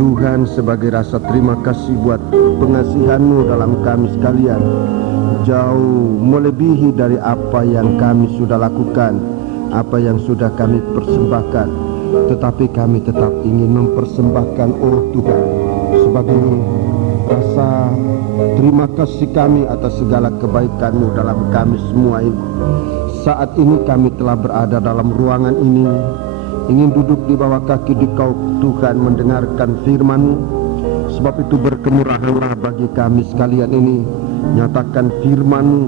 Tuhan, sebagai rasa terima kasih buat pengasihan-Mu dalam kami sekalian, jauh melebihi dari apa yang kami sudah lakukan, apa yang sudah kami persembahkan. Tetapi kami tetap ingin mempersembahkan, oh Tuhan, sebagai rasa terima kasih kami atas segala kebaikan-Mu dalam kami semua ini. Saat ini kami telah berada dalam ruangan ini, ingin duduk di bawah kaki Dikau Tuhan, mendengarkan firman-Mu. Sebab itu berkemurahanlah bagi kami sekalian ini. Nyatakan firman-Mu,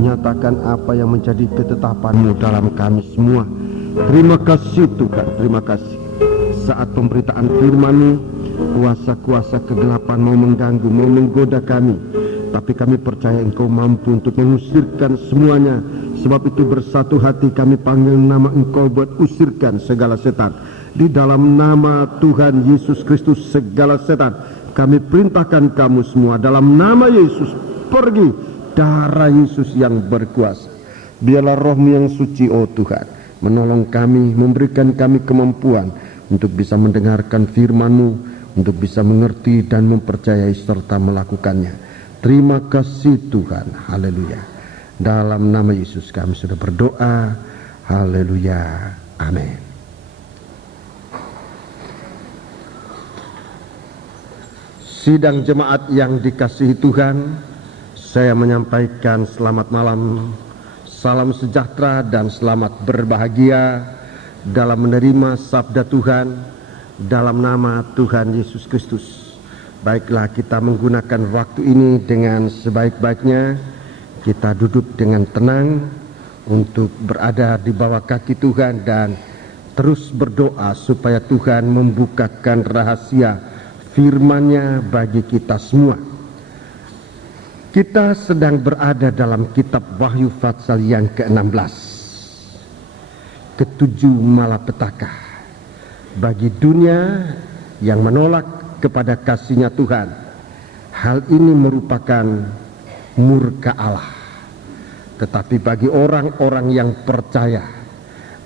nyatakan apa yang menjadi ketetapan-Mu dalam kami semua. Terima kasih Tuhan, terima kasih. Saat pemberitaan firman-Mu, kuasa-kuasa kegelapan mau mengganggu, mau menggoda kami, tapi kami percaya Engkau mampu untuk mengusirkan semuanya. Sebab itu bersatu hati kami panggil nama Engkau buat usirkan segala setan. Di dalam nama Tuhan Yesus Kristus, segala setan kami perintahkan kamu semua dalam nama Yesus, pergi. Darah Yesus yang berkuasa. Biarlah Roh-Mu yang suci, oh Tuhan, menolong kami, memberikan kami kemampuan untuk bisa mendengarkan firman-Mu, untuk bisa mengerti dan mempercayai serta melakukannya. Terima kasih Tuhan. Haleluya. Dalam nama Yesus kami sudah berdoa. Haleluya. Amin. Sidang jemaat yang dikasihi Tuhan, saya menyampaikan selamat malam, salam sejahtera dan selamat berbahagia dalam menerima sabda Tuhan dalam nama Tuhan Yesus Kristus. Baiklah, kita menggunakan waktu ini dengan sebaik-baiknya. Kita duduk dengan tenang untuk berada di bawah kaki Tuhan dan terus berdoa supaya Tuhan membukakan rahasia firman-Nya bagi kita semua. Kita sedang berada dalam kitab Wahyu pasal yang ke-16. Ketujuh malapetaka bagi dunia yang menolak kepada kasih-Nya Tuhan. Hal ini merupakan murka Allah. Tetapi bagi orang-orang yang percaya,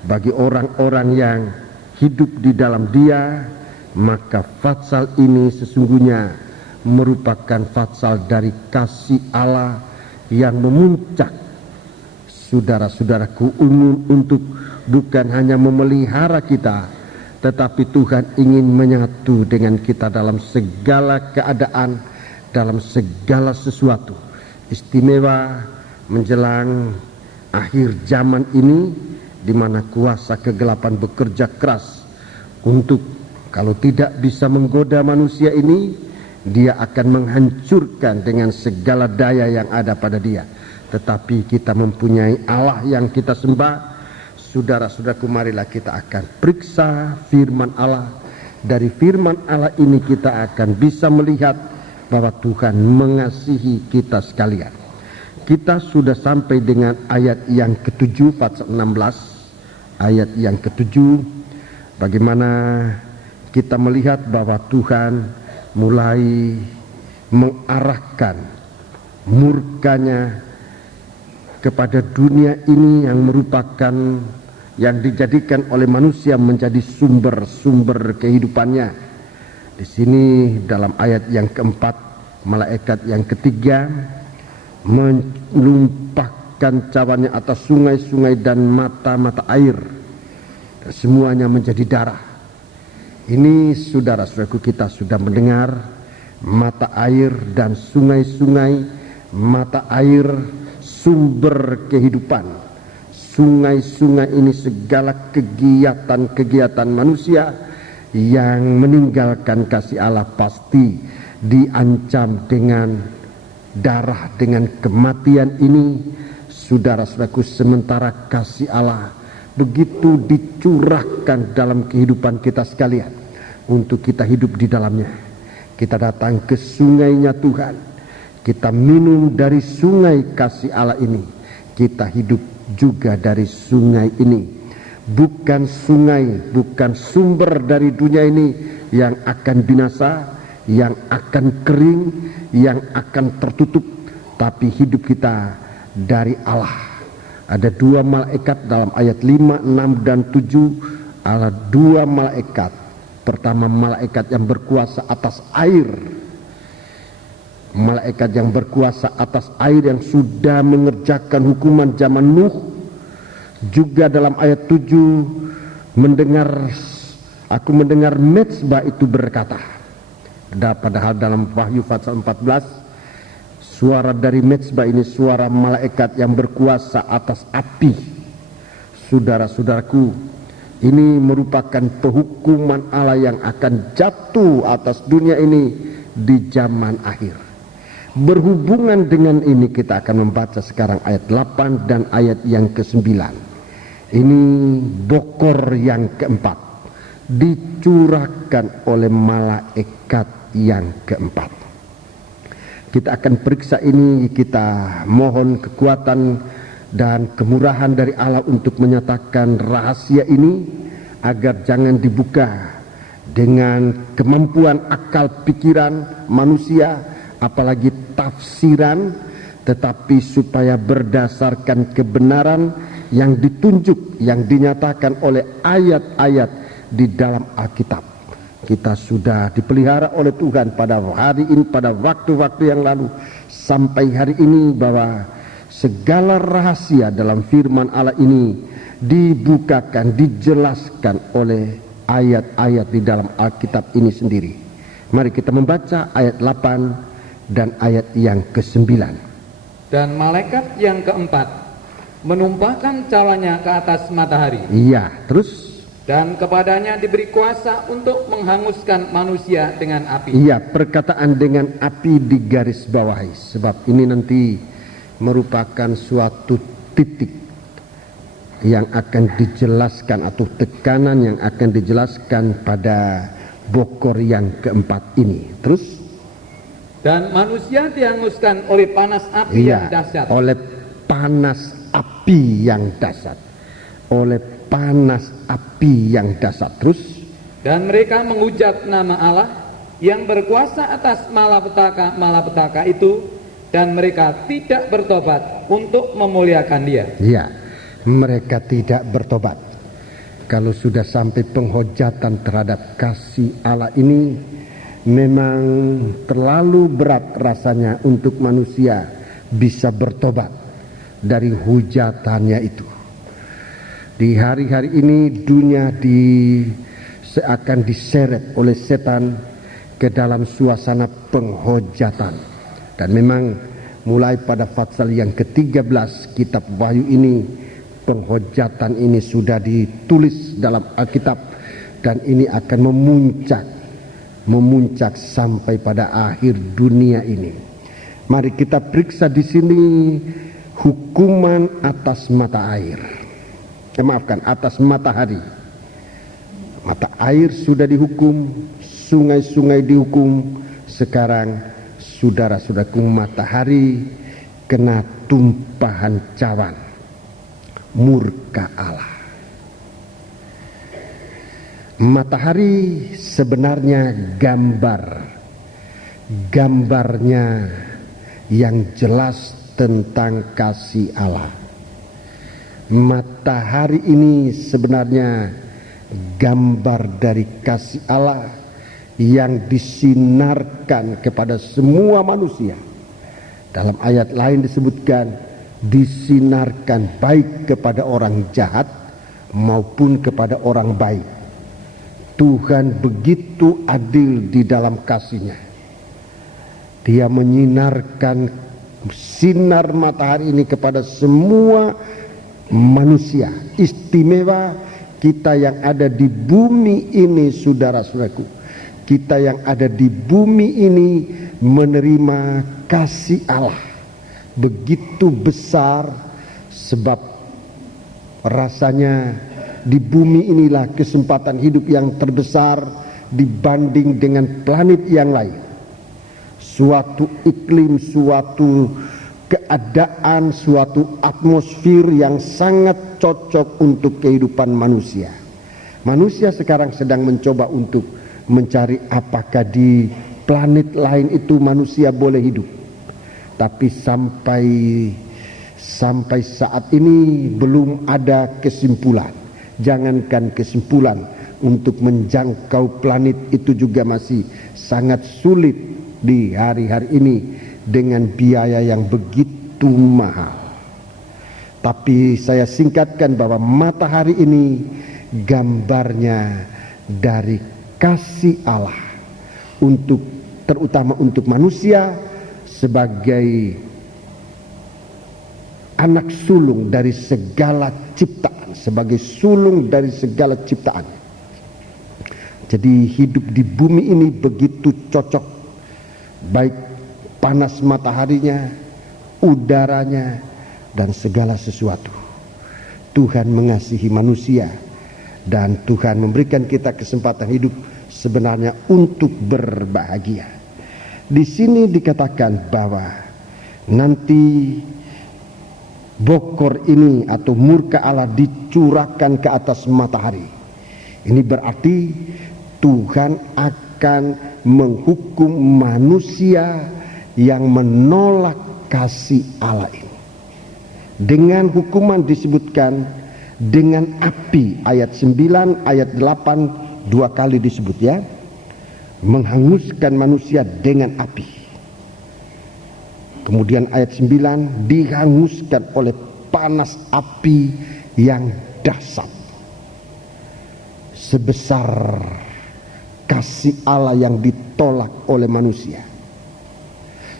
bagi orang-orang yang hidup di dalam Dia, maka pasal ini sesungguhnya merupakan pasal dari kasih Allah yang memuncak. Saudara-saudaraku, untuk bukan hanya memelihara kita, tetapi Tuhan ingin menyatu dengan kita dalam segala keadaan, dalam segala sesuatu. Istimewa menjelang akhir zaman ini, di mana kuasa kegelapan bekerja keras untuk, kalau tidak bisa menggoda manusia ini, dia akan menghancurkan dengan segala daya yang ada pada dia. Tetapi kita mempunyai Allah yang kita sembah. Saudara-saudaraku, marilah kita akan periksa firman Allah. Dari firman Allah ini kita akan bisa melihat bahwa Tuhan mengasihi kita sekalian. Kita sudah sampai dengan ayat yang ke-7 pasal 16. Ayat yang ke-7, bagaimana kita melihat bahwa Tuhan mulai mengarahkan murkanya kepada dunia ini yang merupakan, yang dijadikan oleh manusia menjadi sumber-sumber kehidupannya. Di sini dalam ayat yang keempat, malaikat yang ketiga menumpahkan cawannya atas sungai-sungai dan mata-mata air, dan semuanya menjadi darah. Ini saudara-saudaraku, kita sudah mendengar mata air dan sungai-sungai. Mata air sumber kehidupan. Sungai-sungai ini segala kegiatan-kegiatan manusia yang meninggalkan kasih Allah pasti diancam dengan darah, dengan kematian ini. Saudara-saudaraku, sementara kasih Allah begitu dicurahkan dalam kehidupan kita sekalian untuk kita hidup di dalamnya. Kita datang ke sungainya Tuhan, kita minum dari sungai kasih Allah ini, kita hidup juga dari sungai ini. Bukan sungai, bukan sumber dari dunia ini yang akan binasa, yang akan kering, yang akan tertutup, tapi hidup kita dari Allah. Ada dua malaikat dalam ayat 5, 6 dan 7. Allah dua malaikat Pertama, malaikat yang berkuasa atas air. Malaikat yang berkuasa atas air yang sudah mengerjakan hukuman zaman Nuh. Juga dalam ayat 7, aku mendengar mezbah itu berkata. Padahal dalam Wahyu pasal 14, suara dari mezbah ini suara malaikat yang berkuasa atas api. Saudara-saudaraku, ini merupakan penghukuman Allah yang akan jatuh atas dunia ini di zaman akhir. Berhubungan dengan ini kita akan membaca sekarang ayat 8 dan ayat yang ke-9. Ini bokor yang keempat, dicurahkan oleh malaikat yang keempat. Kita akan periksa ini, kita mohon kekuatan dan kemurahan dari Allah untuk menyatakan rahasia ini agar jangan dibuka dengan kemampuan akal pikiran manusia, apalagi tafsiran, tetapi supaya berdasarkan kebenaran yang ditunjuk, yang dinyatakan oleh ayat-ayat di dalam Alkitab. Kita sudah dipelihara oleh Tuhan pada hari ini, pada waktu-waktu yang lalu sampai hari ini, bahwa segala rahasia dalam firman Allah ini dibukakan, dijelaskan oleh ayat-ayat di dalam Alkitab ini sendiri. Mari kita membaca ayat 8 dan ayat yang ke-9. Dan malaikat yang keempat menumpahkan calanya ke atas matahari. Iya, terus? Dan kepadanya diberi kuasa untuk menghanguskan manusia dengan api. Iya, perkataan dengan api digaris bawahi, sebab ini nanti merupakan suatu titik yang akan dijelaskan atau tekanan yang akan dijelaskan pada bokor yang keempat ini. Terus? Dan manusia dihanguskan oleh panas api yang dahsyat. Oleh panas api yang dahsyat. Oleh panas api yang dahsyat. Terus? Dan mereka menghujat nama Allah yang berkuasa atas malapetaka itu, dan mereka tidak bertobat untuk memuliakan Dia. Ya, mereka tidak bertobat. Kalau sudah sampai penghujatan terhadap kasih Allah ini, memang terlalu berat rasanya untuk manusia bisa bertobat dari hujatannya itu. Di hari-hari ini dunia seakan diseret oleh setan ke dalam suasana penghujatan. Dan memang mulai pada pasal yang ke-13 kitab Wahyu ini, penghujatan ini sudah ditulis dalam Alkitab, dan ini akan memuncak sampai pada akhir dunia ini. Mari kita periksa di sini hukuman atas mata air. Atas matahari. Mata air sudah dihukum, sungai-sungai dihukum. Sekarang saudara-saudaraku, matahari kena tumpahan cawan murka Allah. Matahari sebenarnya gambarnya yang jelas tentang kasih Allah. Matahari ini sebenarnya gambar dari kasih Allah yang disinarkan kepada semua manusia. Dalam ayat lain disebutkan disinarkan baik kepada orang jahat maupun kepada orang baik. Tuhan begitu adil di dalam kasih-Nya. Dia menyinarkan sinar matahari ini kepada semua manusia. Istimewa kita yang ada di bumi ini, saudara-saudaraku. Kita yang ada di bumi ini menerima kasih Allah begitu besar, sebab rasanya di bumi inilah kesempatan hidup yang terbesar dibanding dengan planet yang lain. Suatu iklim, suatu keadaan, suatu atmosfer yang sangat cocok untuk kehidupan manusia. Manusia sekarang sedang mencoba untuk mencari apakah di planet lain itu manusia boleh hidup. Tapi sampai saat ini belum ada kesimpulan. Jangankan kesimpulan, untuk menjangkau planet itu juga masih sangat sulit di hari-hari ini dengan biaya yang begitu mahal. Tapi saya singkatkan bahwa matahari ini gambarnya dari kasih Allah terutama untuk manusia sebagai anak sulung dari segala ciptaan, sebagai sulung dari segala ciptaan. Jadi hidup di bumi ini begitu cocok, baik panas mataharinya, udaranya, dan segala sesuatu. Tuhan mengasihi manusia dan Tuhan memberikan kita kesempatan hidup sebenarnya untuk berbahagia. Di sini dikatakan bahwa nanti bokor ini atau murka Allah dicurahkan ke atas matahari. Ini berarti Tuhan akan menghukum manusia yang menolak kasih Allah ini. Dengan hukuman disebutkan dengan api, ayat 9, ayat 8 dua kali disebut ya. Menghanguskan manusia dengan api. Kemudian ayat 9 dihanguskan oleh panas api yang dahsyat. Sebesar kasih Allah yang ditolak oleh manusia,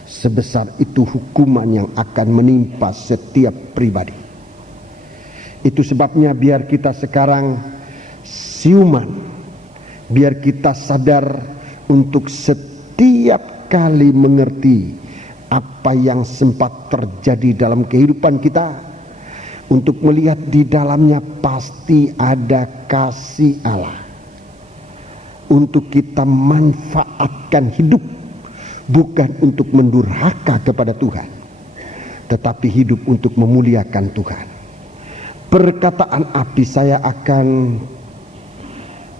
sebesar itu hukuman yang akan menimpa setiap pribadi. Itu sebabnya biar kita sekarang siuman, biar kita sadar untuk setiap kali mengerti apa yang sempat terjadi dalam kehidupan kita, untuk melihat di dalamnya pasti ada kasih Allah untuk kita manfaatkan hidup, bukan untuk mendurhaka kepada Tuhan, tetapi hidup untuk memuliakan Tuhan. Perkataan api, saya akan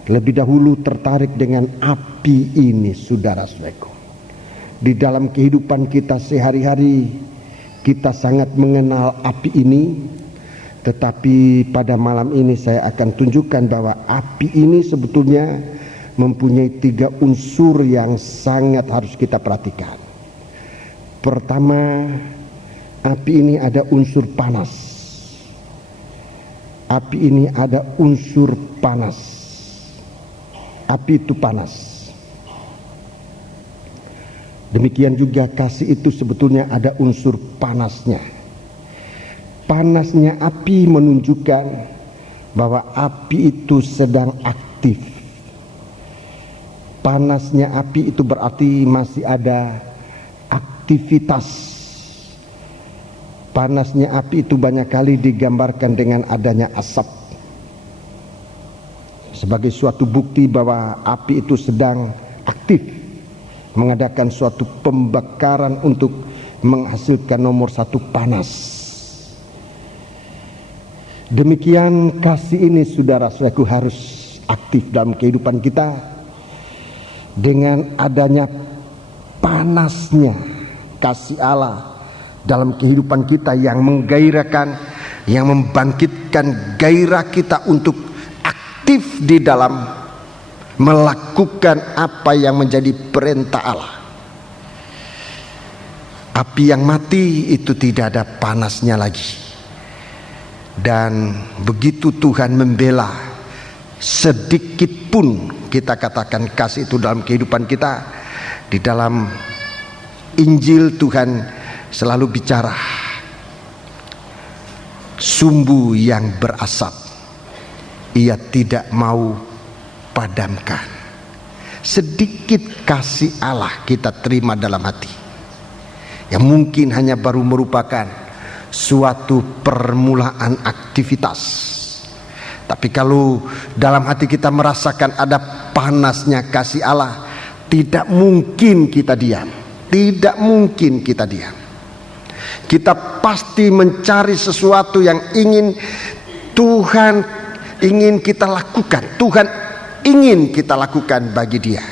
lebih dahulu tertarik dengan api ini, saudara-saudaraku. Di dalam kehidupan kita sehari-hari, kita sangat mengenal api ini, tetapi pada malam ini saya akan tunjukkan bahwa api ini sebetulnya mempunyai 3 unsur yang sangat harus kita perhatikan. Pertama, api ini ada unsur panas. Api ini ada unsur panas. Api itu panas. Demikian juga kasih itu sebetulnya ada unsur panasnya. Panasnya api menunjukkan bahwa api itu sedang aktif. Panasnya api itu berarti masih ada aktivitas. Panasnya api itu banyak kali digambarkan dengan adanya asap, sebagai suatu bukti bahwa api itu sedang aktif mengadakan suatu pembakaran untuk menghasilkan nomor 1 panas. Demikian kasih ini, saudara-saudaraku, harus aktif dalam kehidupan kita. Dengan adanya panasnya kasih Allah dalam kehidupan kita yang menggairahkan, yang membangkitkan gairah kita untuk aktif di dalam melakukan apa yang menjadi perintah Allah. Api yang mati itu tidak ada panasnya lagi. Dan begitu Tuhan membela, sedikit pun kita katakan kasih itu dalam kehidupan kita. Di dalam Injil Tuhan selalu bicara sumbu yang berasap ia tidak mau padamkan. Sedikit kasih Allah kita terima dalam hati, yang mungkin hanya baru merupakan suatu permulaan aktivitas. Tapi kalau dalam hati kita merasakan ada panasnya kasih Allah, tidak mungkin kita diam. Tidak mungkin kita diam. Kita pasti mencari sesuatu yang Tuhan ingin kita lakukan. Tuhan ingin kita lakukan bagi Dia.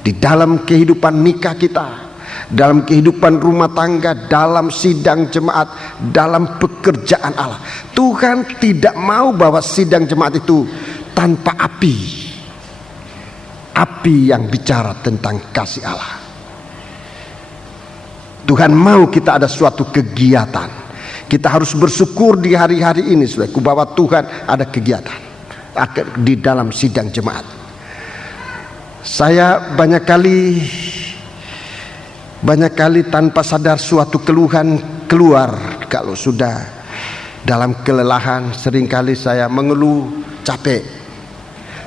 Di dalam kehidupan nikah kita, dalam kehidupan rumah tangga, dalam sidang jemaat, dalam pekerjaan Allah. Tuhan tidak mau bahwa sidang jemaat itu tanpa api. api yang bicara tentang kasih Allah. Tuhan mau kita ada suatu kegiatan. Kita harus bersyukur di hari-hari ini, saudaraku, bahwa Tuhan ada kegiatan di dalam sidang jemaat. Saya banyak kali tanpa sadar suatu keluhan keluar. Kalau sudah dalam kelelahan, seringkali saya mengeluh capek,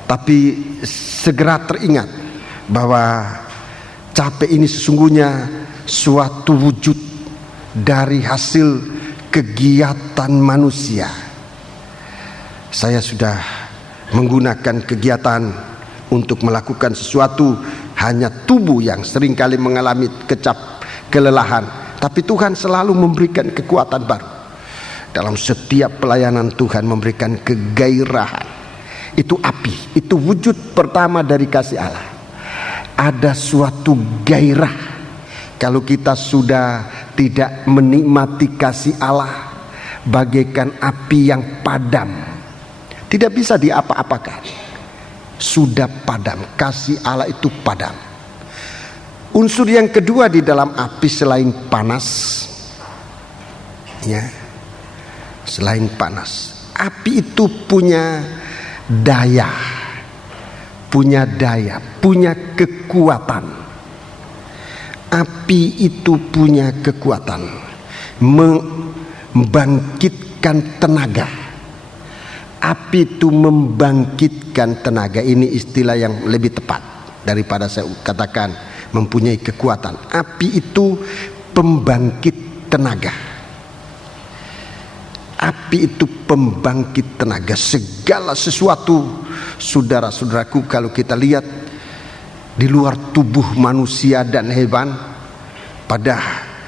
tapi segera teringat bahwa capek ini sesungguhnya suatu wujud dari hasil kegiatan manusia. Saya sudah menggunakan kegiatan untuk melakukan sesuatu, hanya tubuh yang seringkali mengalami kelelahan, tapi Tuhan selalu memberikan kekuatan baru. Dalam setiap pelayanan Tuhan memberikan kegairahan. Itu api, itu wujud pertama dari kasih Allah. Ada suatu gairah. Kalau kita sudah tidak menikmati kasih Allah, bagaikan api yang padam, tidak bisa diapa-apakan, sudah padam. Kasih Allah itu padam. Unsur yang kedua di dalam api selain panas, ya, selain panas, api itu punya daya, punya kekuatan. Api itu punya kekuatan membangkitkan tenaga. Api itu membangkitkan tenaga. Ini istilah yang lebih tepat daripada saya katakan mempunyai kekuatan. Api itu pembangkit tenaga. Api itu pembangkit tenaga. Segala sesuatu, saudara-saudaraku, kalau kita lihat di luar tubuh manusia dan hewan, pada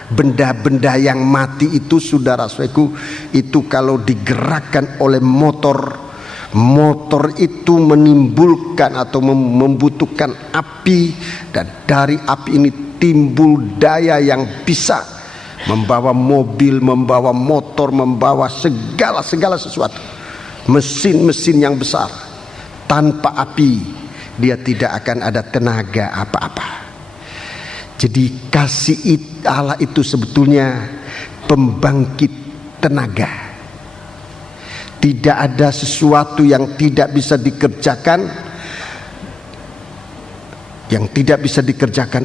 benda-benda yang mati itu, saudara-saudaraku, itu kalau digerakkan oleh motor itu menimbulkan atau membutuhkan api, dan dari api ini timbul daya yang bisa membawa mobil, membawa motor, membawa segala sesuatu, mesin-mesin yang besar. Tanpa api dia tidak akan ada tenaga apa-apa. Jadi kasih Allah itu sebetulnya pembangkit tenaga. Tidak ada sesuatu yang tidak bisa dikerjakan,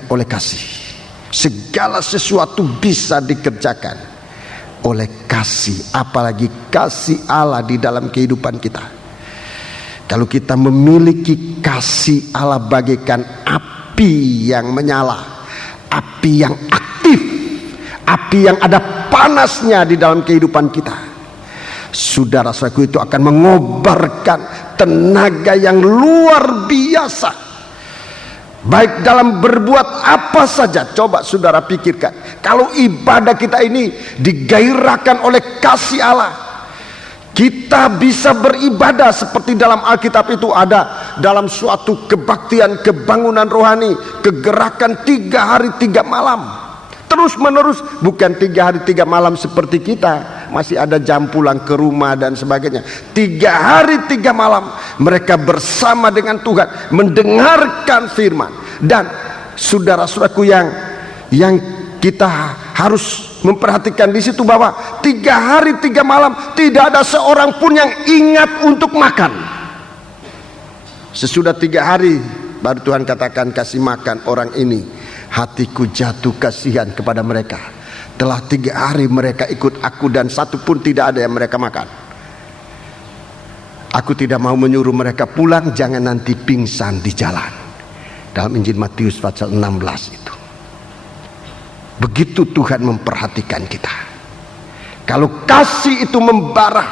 oleh kasih. Segala sesuatu bisa dikerjakan oleh kasih, apalagi kasih Allah di dalam kehidupan kita. Kalau kita memiliki kasih Allah bagaikan api yang menyala, api yang aktif, api yang ada panasnya di dalam kehidupan kita, saudara-saudaraku, itu akan mengobarkan tenaga yang luar biasa, baik dalam berbuat apa saja. Coba saudara pikirkan, kalau ibadah kita ini digairahkan oleh kasih Allah, kita bisa beribadah seperti dalam Alkitab itu ada dalam suatu kebaktian, kebangunan rohani, kegerakan 3 hari 3 malam, terus menerus. Bukan 3 hari 3 malam seperti kita, masih ada jam pulang ke rumah dan sebagainya. 3 hari 3 malam mereka bersama dengan Tuhan mendengarkan firman. Dan saudara-saudaraku, yang kita harus memperhatikan di situ bahwa 3 hari 3 malam tidak ada seorang pun yang ingat untuk makan. Sesudah 3 hari baru Tuhan katakan, kasih makan orang ini. Hatiku jatuh kasihan kepada mereka. Telah 3 hari mereka ikut aku dan satu pun tidak ada yang mereka makan. Aku tidak mau menyuruh mereka pulang, jangan nanti pingsan di jalan. Dalam Injil Matius pasal 16 itu. Begitu Tuhan memperhatikan kita. Kalau kasih itu membara,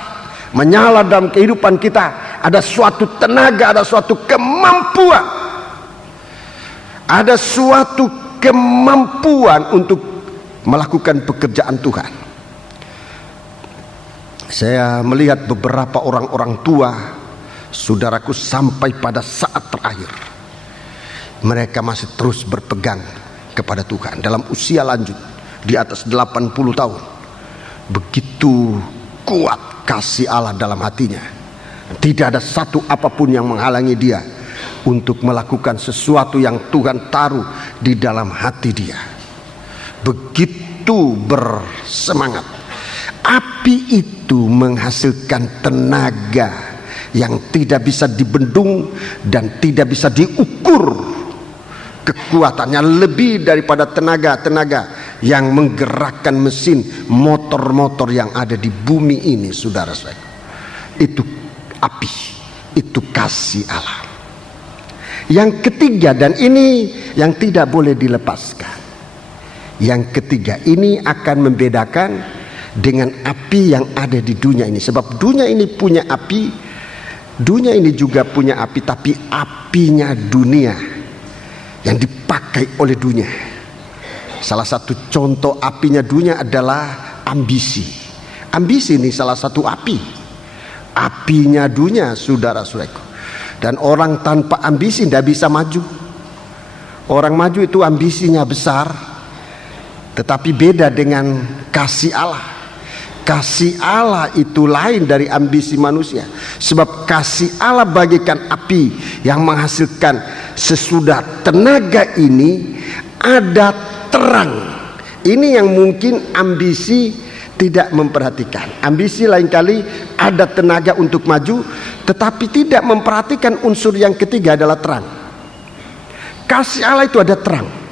menyala dalam kehidupan kita, ada suatu tenaga, ada suatu kemampuan, ada suatu kemampuan untuk melakukan pekerjaan Tuhan. Saya melihat beberapa orang-orang tua, saudaraku, sampai pada saat terakhir mereka masih terus berpegang kepada Tuhan dalam usia lanjut di atas 80 tahun. Begitu kuat kasih Allah dalam hatinya. Tidak ada satu apapun yang menghalangi dia untuk melakukan sesuatu yang Tuhan taruh di dalam hati dia. Begitu bersemangat. Api itu menghasilkan tenaga yang tidak bisa dibendung dan tidak bisa diukur. Kekuatannya lebih daripada tenaga-tenaga yang menggerakkan mesin motor-motor yang ada di bumi ini, saudara-saudara. Itu api, itu kasih Allah. Yang ketiga, dan ini yang tidak boleh dilepaskan. Yang ketiga, ini akan membedakan dengan api yang ada di dunia ini. Sebab dunia ini punya api, dunia ini juga punya api, tapi apinya dunia yang dipakai oleh dunia. Salah satu contoh apinya dunia adalah ambisi. Ambisi ini salah satu api. Apinya dunia, saudara-saudaraku. Dan orang tanpa ambisi tidak bisa maju. Orang maju itu ambisinya besar, tetapi beda dengan kasih Allah. Kasih Allah itu lain dari ambisi manusia. Sebab kasih Allah bagaikan api yang menghasilkan sesudah tenaga ini ada terang. Ini yang mungkin ambisi tidak memperhatikan. Ambisi lain kali ada tenaga untuk maju, tetapi tidak memperhatikan unsur yang ketiga adalah terang. Kasih Allah itu ada terang.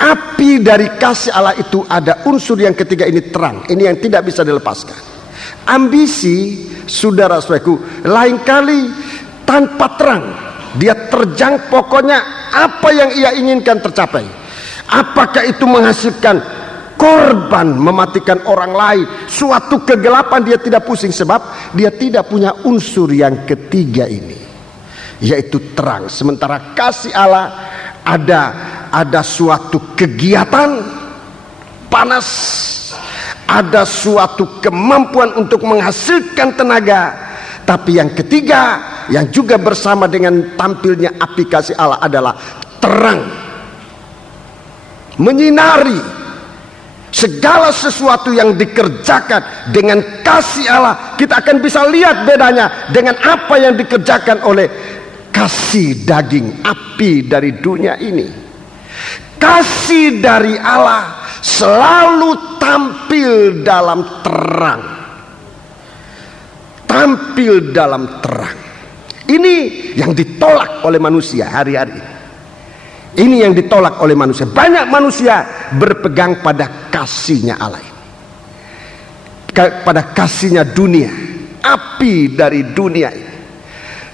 Api dari kasih Allah itu ada unsur yang ketiga, ini terang. Ini yang tidak bisa dilepaskan. Ambisi, saudara-saudaraku, lain kali tanpa terang. Dia terjang, pokoknya apa yang ia inginkan tercapai. Apakah itu menghasilkan korban, mematikan orang lain, suatu kegelapan, dia tidak pusing. Sebab dia tidak punya unsur yang ketiga ini, yaitu terang. Sementara kasih Allah ada suatu kegiatan panas, ada suatu kemampuan untuk menghasilkan tenaga. Tapi yang ketiga yang juga bersama dengan tampilnya api kasih Allah adalah terang, menyinari segala sesuatu yang dikerjakan dengan kasih Allah. Kita akan bisa lihat bedanya dengan apa yang dikerjakan oleh kasih daging, api dari dunia ini. Kasih dari Allah selalu tampil dalam terang. Tampil dalam terang. Ini yang ditolak oleh manusia hari-hari. Ini yang ditolak oleh manusia. Banyak manusia berpegang pada kasihnya Allah, pada kasihnya dunia, api dari dunia ini.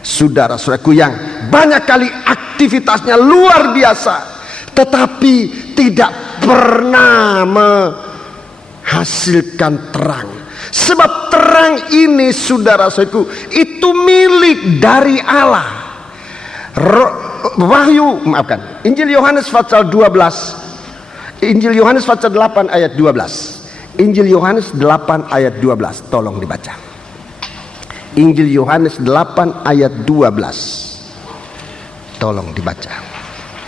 Saudara-saudaraku, yang banyak kali aktivitasnya luar biasa, tetapi tidak pernah menghasilkan terang. Sebab terang ini, saudara-saudaraku, itu milik dari Allah. Injil Yohanes pasal 12, Injil Yohanes pasal 8 ayat 12. Injil Yohanes 8 ayat 12, tolong dibaca. Injil Yohanes 8 ayat 12, tolong dibaca.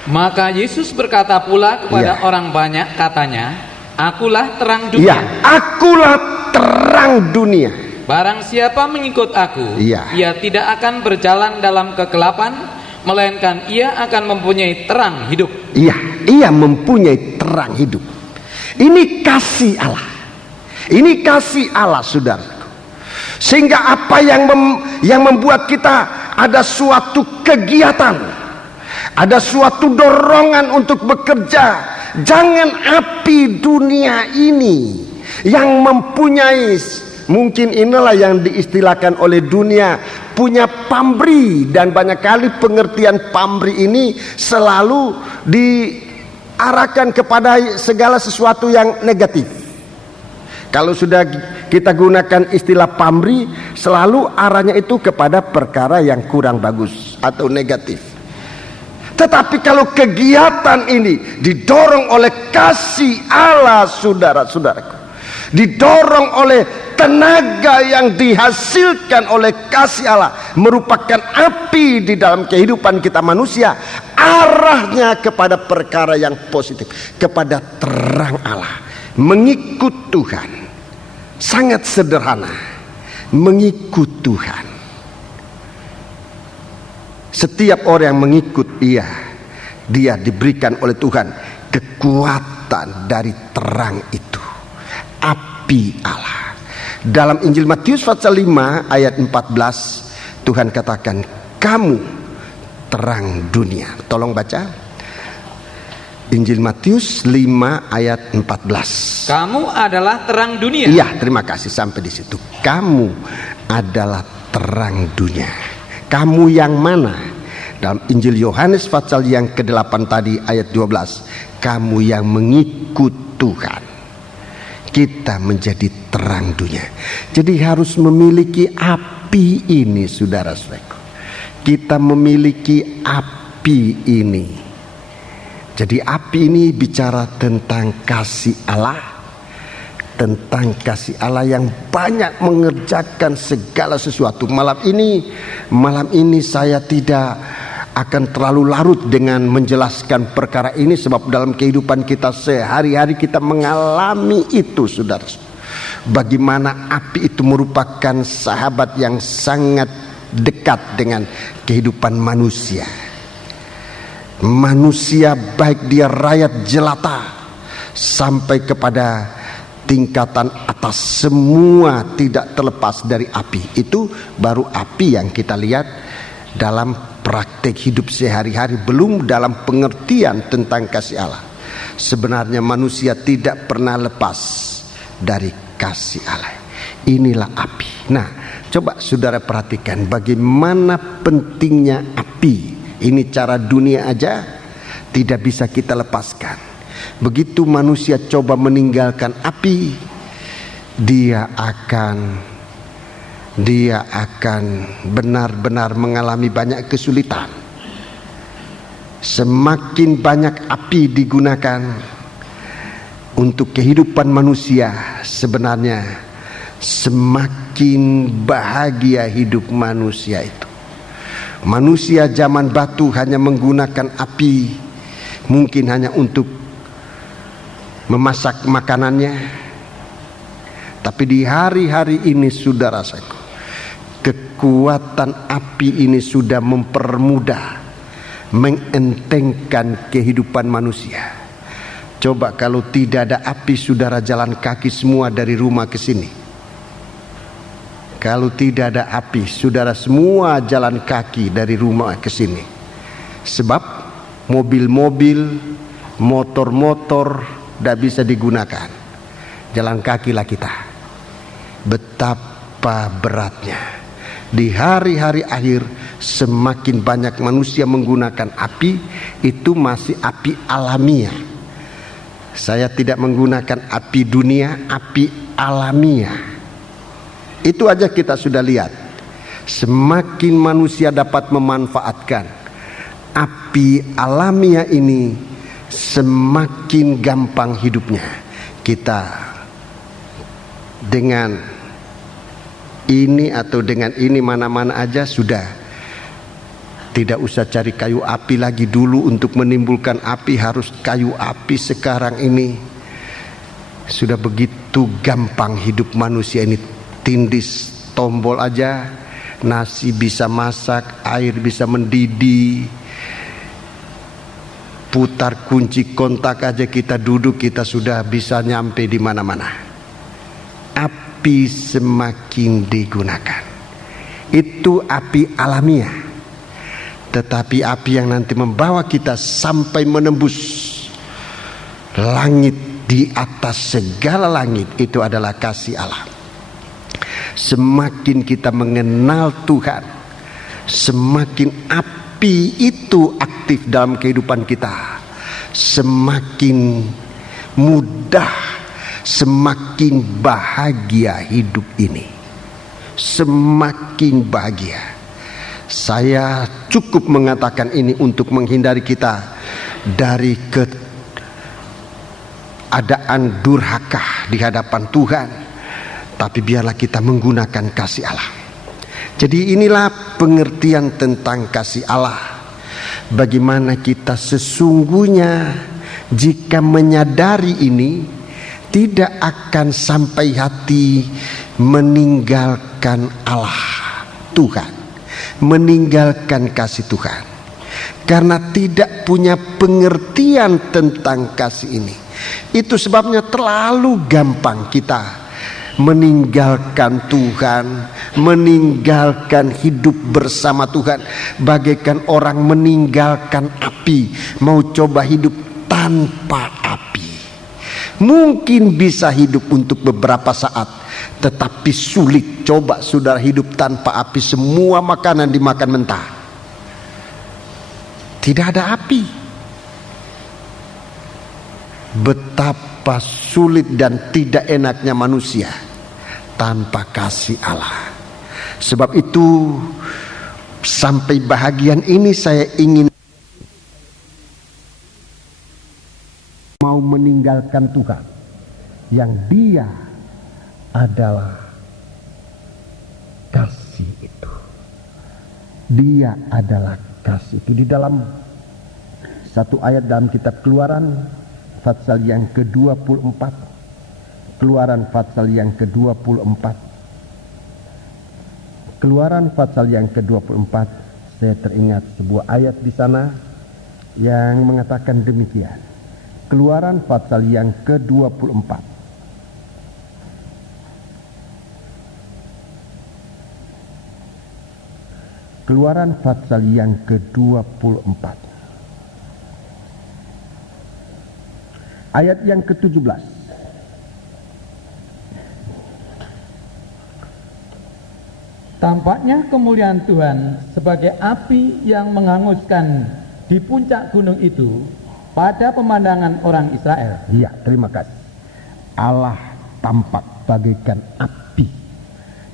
Maka Yesus berkata pula kepada orang banyak, katanya, akulah terang dunia. Ya, akulah terang dunia. Barang siapa mengikut aku, ia tidak akan berjalan dalam kegelapan, melainkan ia akan mempunyai terang hidup. Iya, ia mempunyai terang hidup. Ini kasih Allah. Ini kasih Allah, saudara. Sehingga apa yang membuat kita ada suatu kegiatan, ada suatu dorongan untuk bekerja. Jangan api dunia ini yang mempunyai, mungkin inilah yang diistilahkan oleh dunia, punya pamrih. Dan banyak kali pengertian pamrih ini selalu diarahkan kepada segala sesuatu yang negatif. Kalau sudah kita gunakan istilah pamrih, selalu arahnya itu kepada perkara yang kurang bagus atau negatif. Tetapi kalau kegiatan ini didorong oleh kasih Allah, saudara-saudaraku, didorong oleh tenaga yang dihasilkan oleh kasih Allah, merupakan api di dalam kehidupan kita manusia, arahnya kepada perkara yang positif, kepada terang Allah, mengikut Tuhan. Sangat sederhana, mengikut Tuhan. Setiap orang yang mengikut dia diberikan oleh Tuhan kekuatan dari terang itu, api Allah. Dalam Injil Matius pasal 5 ayat 14 Tuhan katakan, kamu terang dunia. Tolong baca Injil Matius 5 ayat 14. Kamu adalah terang dunia. Iya, terima kasih, sampai di situ. Kamu adalah terang dunia. Kamu yang mana? Dalam Injil Yohanes pasal yang ke-8 tadi ayat 12, kamu yang mengikut Tuhan. Kita menjadi terang dunia. Jadi harus memiliki api ini, saudara-saudaraku. Kita memiliki api ini. Jadi api ini bicara tentang kasih Allah, tentang kasih Allah yang banyak mengerjakan segala sesuatu. Malam ini saya tidak akan terlalu larut dengan menjelaskan perkara ini, sebab dalam kehidupan kita sehari-hari kita mengalami itu, saudara. Bagaimana api itu merupakan sahabat yang sangat dekat dengan kehidupan manusia. Manusia baik dia rakyat jelata sampai kepada tingkatan atas, semua tidak terlepas dari api. Itu baru api yang kita lihat dalam praktek hidup sehari-hari, belum dalam pengertian tentang kasih Allah. Sebenarnya manusia tidak pernah lepas dari kasih Allah. Inilah api. Nah, coba saudara perhatikan bagaimana pentingnya api. Ini cara dunia aja tidak bisa kita lepaskan. Begitu manusia coba meninggalkan api, dia akan benar-benar mengalami banyak kesulitan. Semakin banyak api digunakan untuk kehidupan manusia, sebenarnya semakin bahagia hidup manusia itu. Manusia zaman batu hanya menggunakan api mungkin hanya untuk memasak makanannya. Tapi di hari-hari ini, saudara-saudaraku, kekuatan api ini sudah mempermudah, mengentengkan kehidupan manusia. Coba kalau tidak ada api, saudara jalan kaki semua dari rumah ke sini. Kalau tidak ada api, saudara semua jalan kaki dari rumah ke sini. Sebab mobil-mobil, motor-motor tidak bisa digunakan. Jalan kakilah kita. Betapa beratnya. Di hari-hari akhir semakin banyak manusia menggunakan api, itu masih api alamiah. Saya tidak menggunakan api dunia, api alamiah. Itu aja kita sudah lihat. Semakin manusia dapat memanfaatkan api alamiah ini, semakin gampang hidupnya. Kita dengan ini atau dengan ini mana-mana aja sudah. Tidak usah cari kayu api lagi. Dulu untuk menimbulkan api harus kayu api. Sekarang ini sudah begitu gampang hidup manusia ini. Tindis tombol aja, nasi bisa masak, air bisa mendidih. Putar kunci kontak aja kita duduk, kita sudah bisa nyampe di mana-mana. Api semakin digunakan. Itu api alamiah. Tetapi api yang nanti membawa kita sampai menembus langit, di atas segala langit, itu adalah kasih Allah. Semakin kita mengenal Tuhan, semakin api itu aktif dalam kehidupan kita, semakin mudah, semakin bahagia hidup ini. Semakin bahagia. Saya cukup mengatakan ini untuk menghindari kita dari keadaan durhaka di hadapan Tuhan. Tapi biarlah kita menggunakan kasih Allah. Jadi inilah pengertian tentang kasih Allah. Bagaimana kita sesungguhnya jika menyadari ini, tidak akan sampai hati meninggalkan Allah Tuhan. meninggalkan kasih Tuhan karena tidak punya pengertian tentang kasih ini. Itu sebabnya terlalu gampang kita meninggalkan Tuhan, meninggalkan hidup bersama Tuhan, bagaikan orang meninggalkan api, mau coba hidup tanpa api. Mungkin bisa hidup untuk beberapa saat, tetapi sulit. Coba saudara hidup tanpa api, semua makanan dimakan mentah, tidak ada api. Betapa sulit dan tidak enaknya manusia tanpa kasih Allah. Sebab itu sampai bahagian ini saya ingin mau meninggalkan Tuhan yang Dia adalah kasih itu. Dia adalah kasih itu. Di dalam satu ayat dalam kitab Keluaran pasal yang ke-24, Keluaran pasal yang ke-24, Keluaran pasal yang ke-24, saya teringat sebuah ayat di sana yang mengatakan demikian. Keluaran pasal yang ke-24, Keluaran pasal yang ke-24, ayat yang ke-17. Tampaknya kemuliaan Tuhan sebagai api yang menghanguskan di puncak gunung itu pada pemandangan orang Israel. Iya, terima kasih. Allah tampak bagaikan api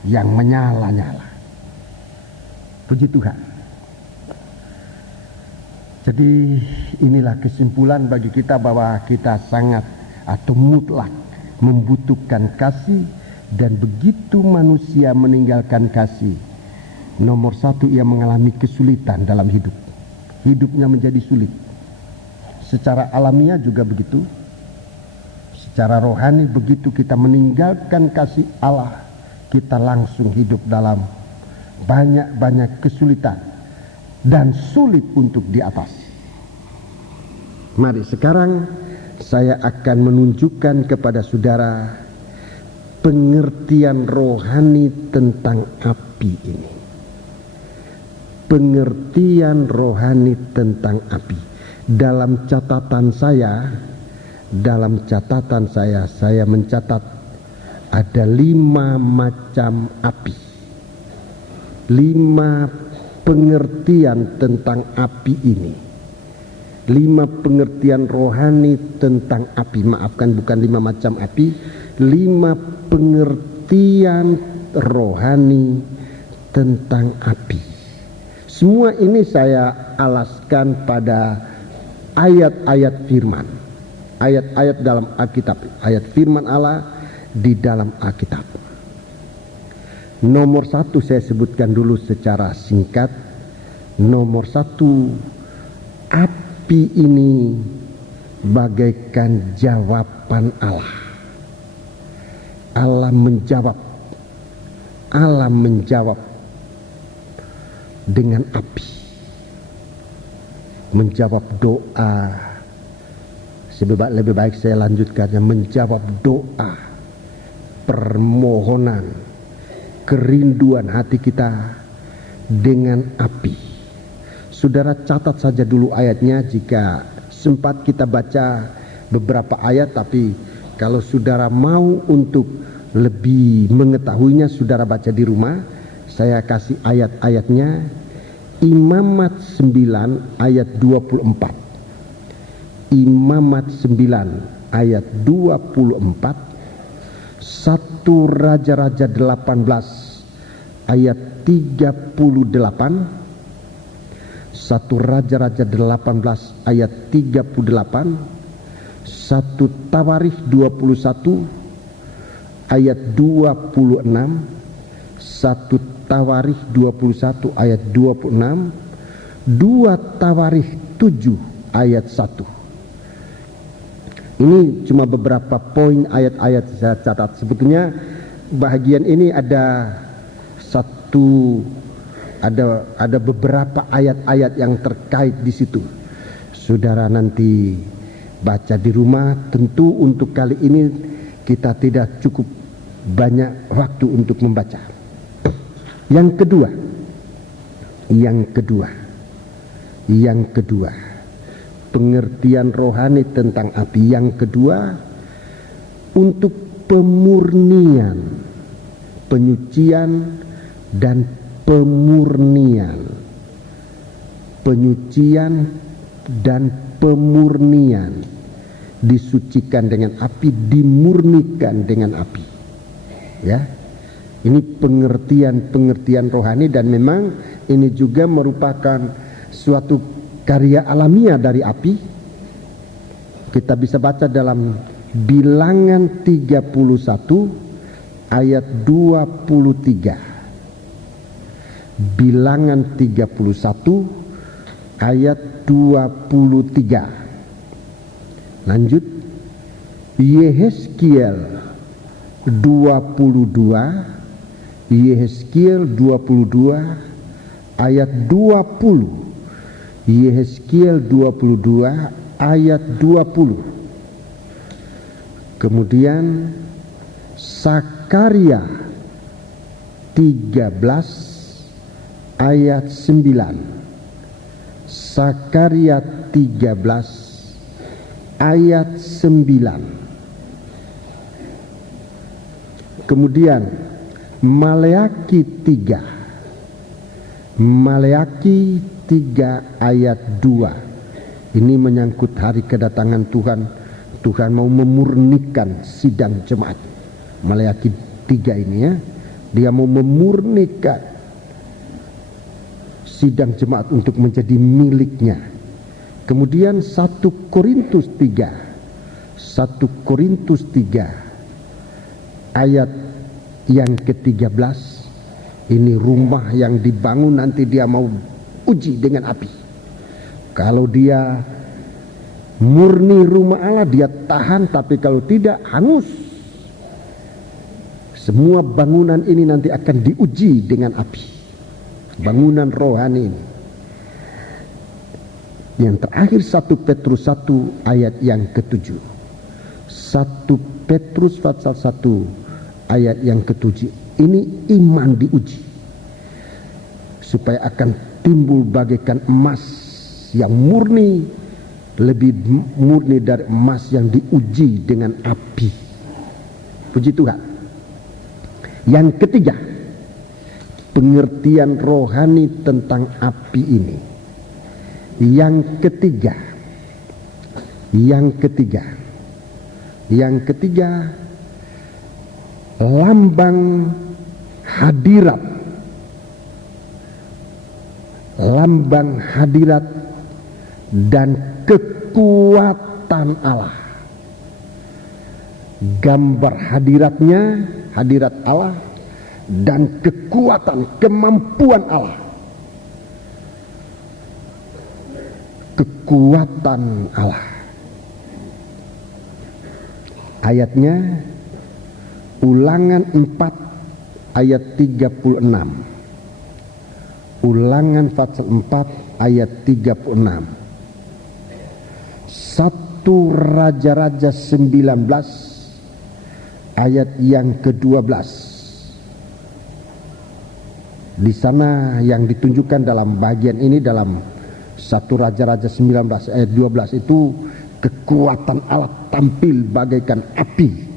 yang menyala-nyala. Puji Tuhan. Jadi inilah kesimpulan bagi kita bahwa kita sangat atau mutlak membutuhkan kasih. Dan begitu manusia meninggalkan kasih, nomor satu, ia mengalami kesulitan dalam hidup. Hidupnya menjadi sulit. Secara alamiah juga begitu. Secara rohani begitu kita meninggalkan kasih Allah, kita langsung hidup dalam banyak-banyak kesulitan dan sulit untuk diatasi. Mari sekarang saya akan menunjukkan kepada saudara pengertian rohani tentang api ini. Pengertian rohani tentang api. Dalam catatan saya, saya mencatat ada 5 macam api. 5 pengertian tentang api ini. 5 pengertian rohani tentang api. Maafkan, bukan 5 macam api. 5 pengertian rohani tentang api. Semua ini saya alaskan pada ayat-ayat firman. Ayat-ayat dalam Alkitab. Ayat firman Allah di dalam Alkitab. Nomor 1 saya sebutkan dulu secara singkat. Nomor 1, api ini bagaikan jawaban Allah. Allah menjawab dengan api, menjawab doa. Lebih baik saya lanjutkannya, menjawab doa, permohonan, kerinduan hati kita dengan api. Saudara catat saja dulu ayatnya, jika sempat kita baca beberapa ayat, tapi kalau saudara mau untuk lebih mengetahuinya, saudara baca di rumah. Saya kasih ayat-ayatnya. Imamat 9 ayat 24. Imamat 9 ayat 24. 1 Raja-Raja 18 ayat 38. 1 Raja-Raja 18 ayat 38. 1 Tawarikh 21 ayat 26. 1 Tawarikh 21 ayat 26. 2 Tawarikh 7 ayat 1. Ini cuma beberapa poin ayat-ayat saya catat. Sebetulnya bahagian ini ada satu Ada beberapa ayat-ayat yang terkait di situ. Saudara nanti baca di rumah. Tentu untuk kali ini kita tidak cukup banyak waktu untuk membaca. Yang kedua, pengertian rohani tentang api. Yang kedua, untuk pemurnian, penyucian dan pemurnian. Penyucian dan pemurnian. Disucikan dengan api, dimurnikan dengan api. Ya. Ini pengertian rohani, dan memang ini juga merupakan suatu karya alamiah dari api. Kita bisa baca dalam Bilangan 31 ayat 23. Bilangan 31 ayat 23. Lanjut. Yehezkiel 22 ayat 20. Yehezkiel 22 ayat 20. Kemudian Sakaria 13 ayat 9. Sakaria 13 ayat 9. Kemudian Maleaki 3 ayat 2. Ini menyangkut hari kedatangan Tuhan. Tuhan mau memurnikan sidang jemaat. Maleaki 3 ini ya. Dia mau memurnikan sidang jemaat untuk menjadi miliknya. Kemudian 1 Korintus 3 ayat yang ke-13. Ini rumah yang dibangun nanti dia mau uji dengan api. Kalau dia murni rumah Allah, dia tahan, tapi kalau tidak, hangus. Semua bangunan ini nanti akan diuji dengan api. Bangunan rohani ini. Yang terakhir 1 Petrus 1 ayat yang ke-7. 1 Petrus pasal 1 ayat yang ke-7. Ini iman diuji, supaya akan timbul bagaikan emas yang murni, lebih murni dari emas yang diuji dengan api. Puji Tuhan. Yang ketiga, pengertian rohani tentang api ini. Yang ketiga, lambang hadirat. Lambang hadirat dan kekuatan Allah. Gambar hadiratnya, hadirat Allah, dan kekuatan, kemampuan Allah. Kekuatan Allah. Ayatnya Ulangan 4 ayat 36. Ulangan pasal 4 ayat 36. 1 Raja-Raja 19 ayat yang ke-12. Di sana yang ditunjukkan dalam bagian ini, dalam 1 Raja-Raja 19 ayat 12 itu, kekuatan Allah tampil bagaikan api.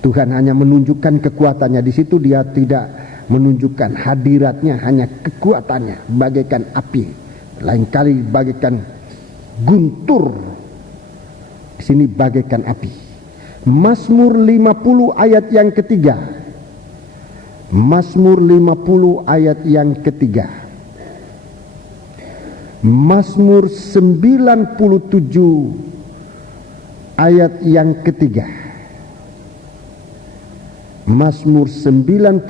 Tuhan hanya menunjukkan kekuatannya. Di situ dia tidak menunjukkan hadiratnya, hanya kekuatannya bagaikan api. Lain kali bagaikan guntur, di sini bagaikan api. Mazmur 50 ayat yang ketiga. Mazmur 50 ayat yang ketiga. Mazmur 97 ayat yang ketiga. Mazmur 97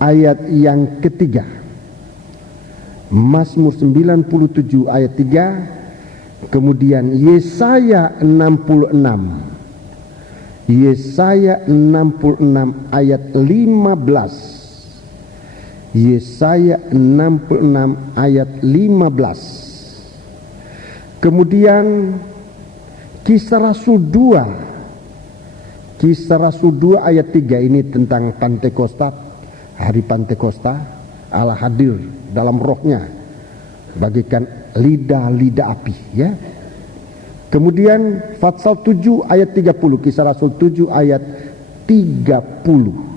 ayat yang ketiga. Mazmur 97 ayat 3. Kemudian Yesaya 66. Yesaya 66 ayat 15 Yesaya 66 ayat 15. Kemudian Kisah Rasul 2 ayat 3, ini tentang Pantekosta, hari Pantekosta. Allah hadir dalam rohnya bagikan lidah-lidah api, ya. Kemudian Fatsal 7 ayat 30, Kisah Rasul 7 ayat 30.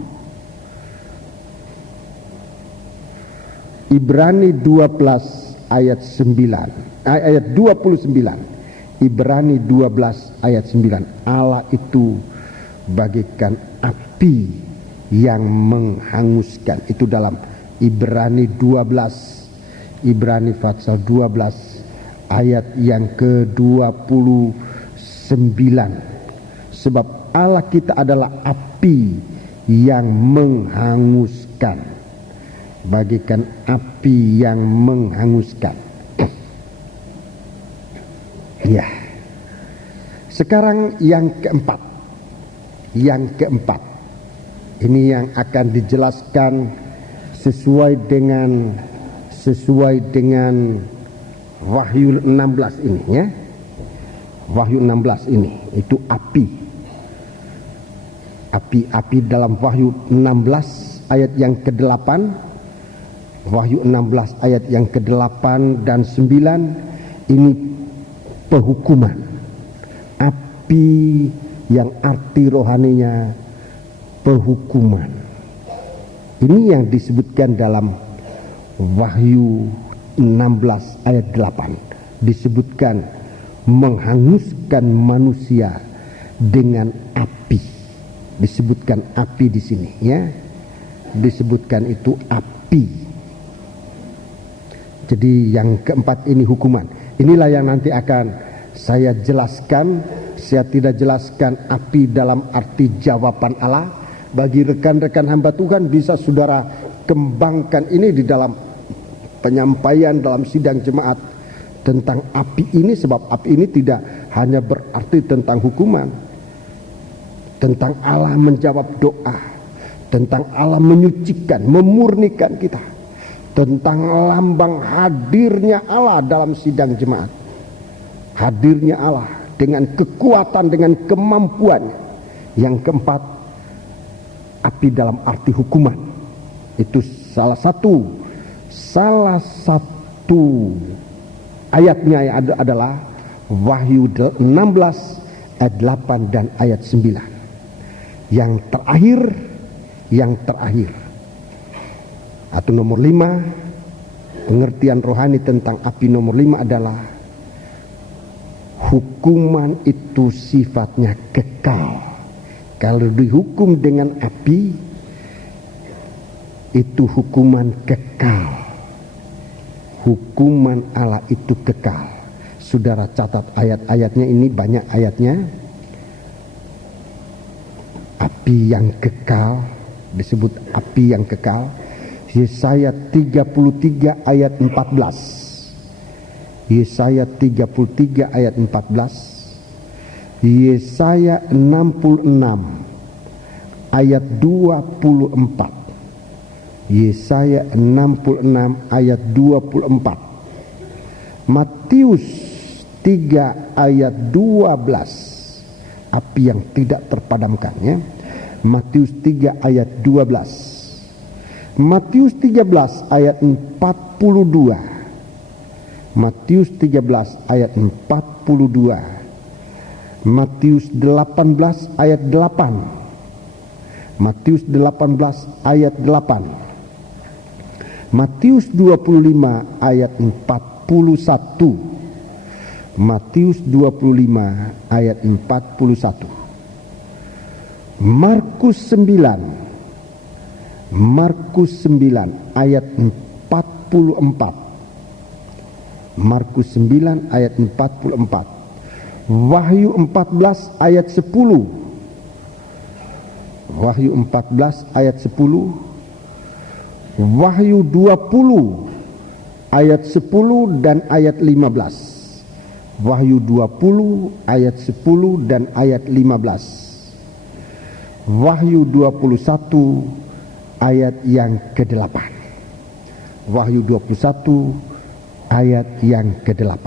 Ibrani 12 ayat 9, ayat 29. Ibrani 12 ayat 9. Allah itu bagaikan api yang menghanguskan. Itu dalam Ibrani 12, Ibrani Fatsal 12 ayat yang ke-29. Sebab Allah kita adalah api yang menghanguskan, bagaikan api yang menghanguskan. Ya. Sekarang yang keempat. Ini yang akan dijelaskan sesuai dengan Wahyu 16 ini, ya. Wahyu 16 ini itu api dalam Wahyu 16 ayat yang ke-8, Wahyu 16 ayat yang ke-8 dan 9, ini pehukuman. Api yang arti rohaninya pehukuman. Ini yang disebutkan dalam Wahyu 16 ayat 8. Disebutkan menghanguskan manusia dengan api. Disebutkan api di sini, ya. Disebutkan itu api. Jadi yang keempat ini hukuman. Inilah yang nanti akan saya jelaskan. Saya tidak jelaskan api dalam arti jawaban Allah. Bagi rekan-rekan hamba Tuhan, bisa saudara kembangkan ini di dalam penyampaian dalam sidang jemaat tentang api ini. Sebab api ini tidak hanya berarti tentang hukuman, tentang Allah menjawab doa, tentang Allah menyucikan, memurnikan kita, tentang lambang hadirnya Allah dalam sidang jemaat. Hadirnya Allah dengan kekuatan, dengan kemampuan. Yang keempat, api dalam arti hukuman. Itu salah satu ayatnya yang adalah Wahyu 16 ayat 8 dan ayat 9. Yang terakhir atau nomor 5, pengertian rohani tentang api nomor 5 adalah hukuman itu sifatnya kekal. Kalau dihukum dengan api, itu hukuman kekal. Hukuman Allah itu kekal. Saudara catat ayat-ayatnya, ini banyak ayatnya. Api yang kekal, disebut api yang kekal. Yesaya 33 ayat 14. Yesaya 33 ayat 14. Yesaya 66 ayat 24. Yesaya 66 ayat 24. Matius 3 ayat 12. Api yang tidak terpadamkan, ya. Matius 3 ayat 12. Matius 13 ayat 42. Matius 13 ayat 42. Matius 18 ayat 8. Matius 18 ayat 8. Matius 25 ayat 41. Matius 25 ayat 41. Markus 9 ayat 44. Markus 9 ayat 44. Wahyu 14 ayat 10. Wahyu 14 ayat 10. Wahyu 20 ayat 10 dan ayat 15. Wahyu 20 ayat 10 dan ayat 15. Wahyu 21 ayat yang ke-8. Wahyu 21 ayat yang ke-8.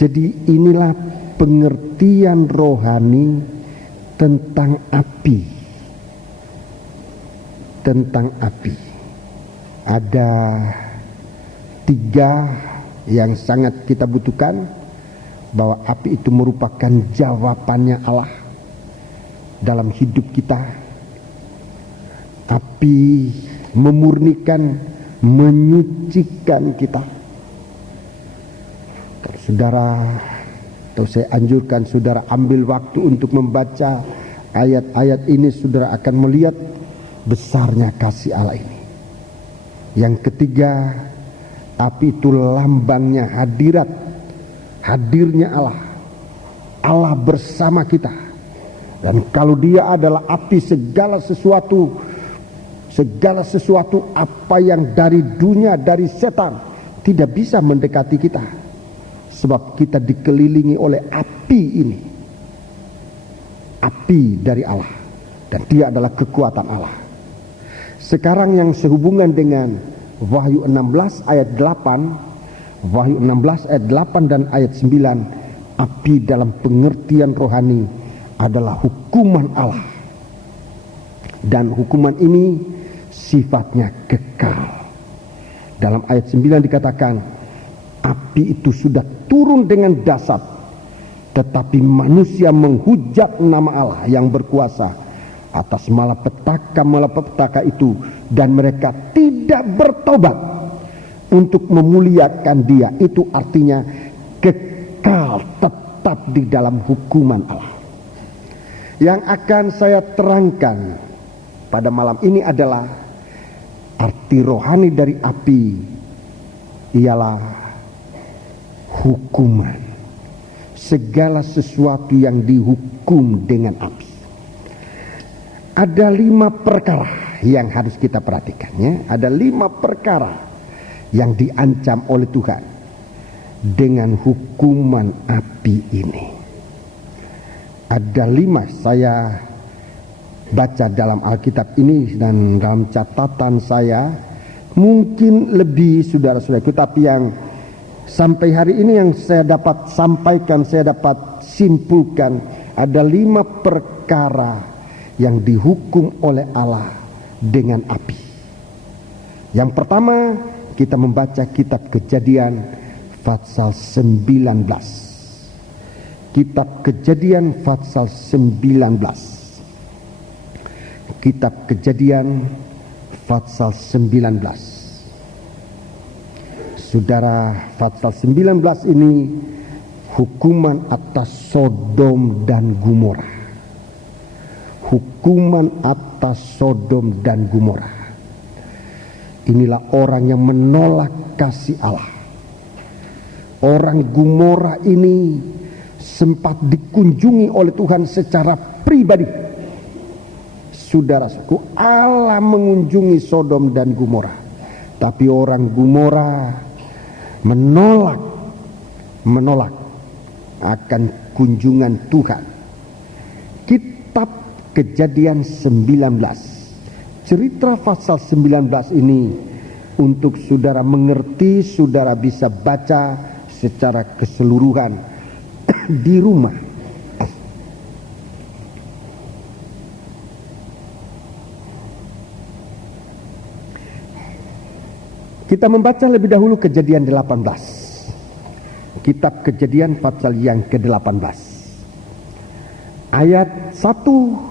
Jadi inilah pengertian rohani tentang api. Tentang api. Ada 3 yang sangat kita butuhkan, bahwa api itu merupakan jawabannya Allah dalam hidup kita. Api memurnikan, menyucikan kita. Kalau saudara, atau saya anjurkan saudara ambil waktu untuk membaca ayat-ayat ini, saudara akan melihat besarnya kasih Allah ini. Yang ketiga, api itu lambangnya hadirnya Allah. Allah bersama kita. Dan kalau dia adalah api, segala sesuatu apa yang dari dunia, dari setan, tidak bisa mendekati kita. Sebab kita dikelilingi oleh api ini. Api dari Allah. Dan dia adalah kekuatan Allah. Sekarang yang sehubungan dengan Wahyu 16 ayat 8, Wahyu 16 ayat 8 dan ayat 9, api dalam pengertian rohani adalah hukuman Allah. Dan hukuman ini sifatnya kekal. Dalam ayat 9 dikatakan, api itu sudah turun dengan dahsyat, tetapi manusia menghujat nama Allah yang berkuasa atas malapetaka itu, dan mereka tidak bertobat untuk memuliakan dia. Itu artinya kekal, tetap di dalam hukuman Allah. Yang akan saya terangkan pada malam ini adalah arti rohani dari api ialah hukuman. Segala sesuatu yang dihukum dengan api. Ada 5 perkara yang harus kita perhatikan, ya. Ada 5 perkara yang diancam oleh Tuhan dengan hukuman api ini. Ada 5 saya baca dalam Alkitab ini dan dalam catatan saya. Mungkin lebih saudara-saudaraku, tapi yang sampai hari ini yang saya dapat sampaikan, saya dapat simpulkan, ada 5 perkara yang dihukum oleh Allah dengan api. Yang pertama, kita membaca kitab Kejadian pasal 19. Kitab Kejadian pasal 19. Kitab Kejadian pasal 19. Saudara, pasal 19 ini hukuman atas Sodom dan Gomora. Hukuman atas Sodom dan Gomora. Inilah orang yang menolak kasih Allah. Orang Gomora ini sempat dikunjungi oleh Tuhan secara pribadi. Saudara-saudaraku, Allah mengunjungi Sodom dan Gomora. Tapi orang Gomora menolak akan kunjungan Tuhan. Kitab Kejadian 19, cerita pasal 19 ini untuk saudara mengerti, saudara bisa baca secara keseluruhan di rumah. Kita membaca lebih dahulu Kejadian 18. Kitab Kejadian pasal yang ke-18. Ayat 1.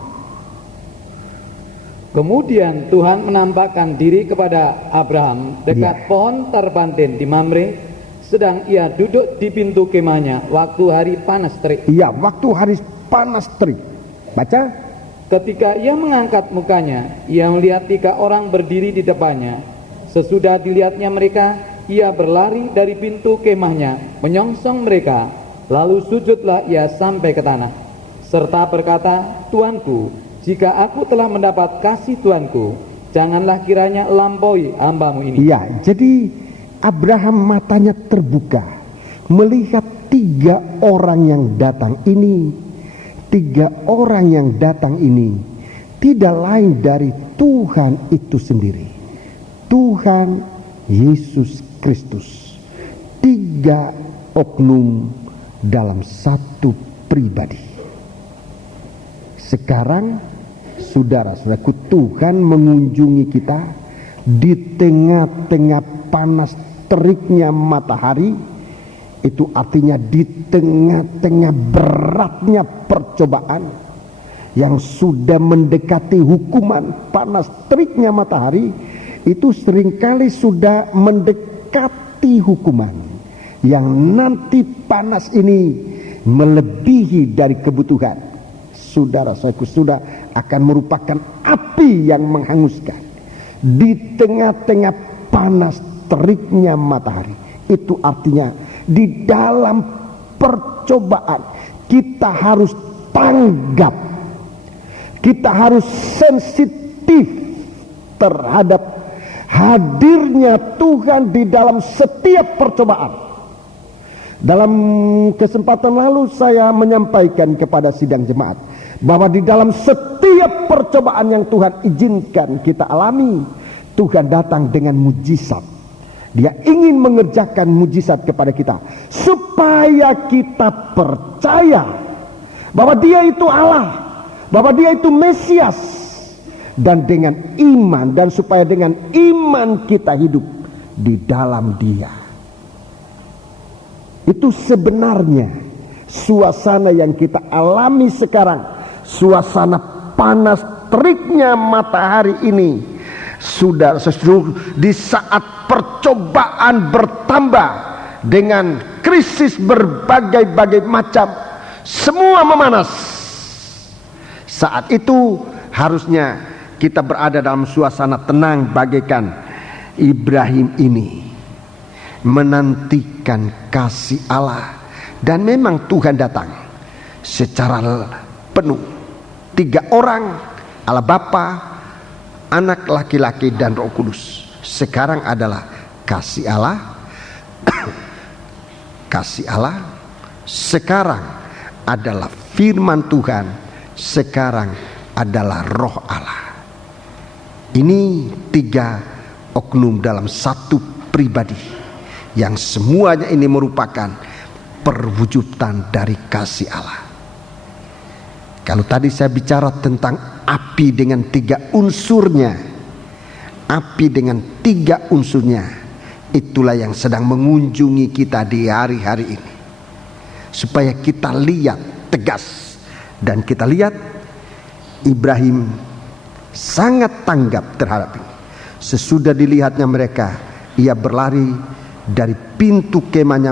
Kemudian Tuhan menampakkan diri kepada Abraham dekat pohon terbantin di Mamre, sedang ia duduk di pintu kemahnya waktu hari panas terik. Iya, waktu hari panas terik. Baca. Ketika ia mengangkat mukanya, ia melihat 3 orang berdiri di depannya. Sesudah dilihatnya mereka, ia berlari dari pintu kemahnya, menyongsong mereka. Lalu sujudlah ia sampai ke tanah, serta berkata, Tuanku, jika aku telah mendapat kasih Tuanku, janganlah kiranya lampaui hambamu ini. Iya, jadi Abraham matanya terbuka, melihat 3 orang yang datang ini. 3 orang yang datang ini tidak lain dari Tuhan itu sendiri. Tuhan Yesus Kristus. 3 oknum dalam satu pribadi. Sekarang saudara-saudaraku, Tuhan mengunjungi kita di tengah-tengah panas teriknya matahari. Itu artinya di tengah-tengah beratnya percobaan yang sudah mendekati hukuman panas teriknya matahari. Itu seringkali sudah mendekati hukuman yang nanti panas ini melebihi dari kebutuhan. Saudara-saudaraku, sudah akan merupakan api yang menghanguskan di tengah-tengah panas teriknya matahari. Itu artinya di dalam percobaan kita harus tanggap, kita harus sensitif terhadap hadirnya Tuhan di dalam setiap percobaan. Dalam kesempatan lalu saya menyampaikan kepada sidang jemaat bahwa di dalam setiap percobaan yang Tuhan izinkan kita alami, Tuhan datang dengan mujizat. Dia ingin mengerjakan mujizat kepada kita supaya kita percaya bahwa Dia itu Allah, bahwa Dia itu Mesias, dan dengan iman, dan supaya dengan iman kita hidup di dalam Dia. Itu sebenarnya suasana yang kita alami sekarang, suasana panas teriknya matahari ini. Sudah di saat percobaan bertambah dengan krisis berbagai-bagai macam, semua memanas. Saat itu harusnya kita berada dalam suasana tenang bagaikan Ibrahim ini, menantikan kasih Allah. Dan memang Tuhan datang secara penuh. 3 orang, Allah Bapa, Anak laki-laki dan Roh Kudus. Sekarang adalah kasih Allah, kasih Allah. Sekarang adalah firman Tuhan. Sekarang adalah Roh Allah. Ini 3 oknum dalam satu pribadi, yang semuanya ini merupakan perwujudan dari kasih Allah. Kalau tadi saya bicara tentang api dengan 3 unsurnya, api dengan 3 unsurnya, itulah yang sedang mengunjungi kita di hari-hari ini, supaya kita lihat tegas. Dan kita lihat Ibrahim sangat tanggap terhadap ini. Sesudah dilihatnya mereka, ia berlari dari pintu kemahnya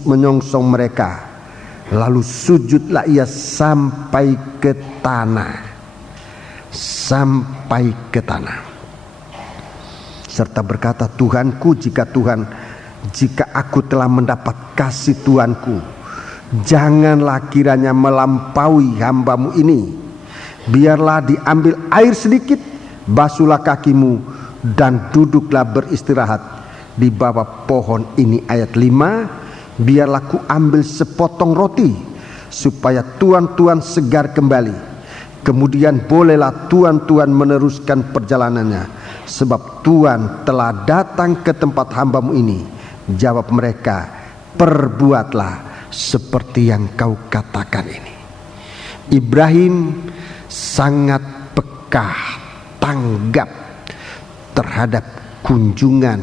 menyongsong mereka. Lalu sujudlah ia sampai ke tanah, sampai ke tanah, serta berkata, Tuhanku, jika aku telah mendapat kasih Tuanku, janganlah kiranya melampaui hambamu ini. Biarlah diambil air sedikit, basuhlah kakimu, dan duduklah beristirahat di bawah pohon ini. Ayat 5, biarlah ku ambil sepotong roti, supaya tuan-tuan segar kembali. Kemudian bolehlah tuan-tuan meneruskan perjalanannya, sebab Tuhan telah datang ke tempat hambamu ini. Jawab mereka, perbuatlah seperti yang kau katakan ini. Ibrahim sangat peka, tanggap terhadap kunjungan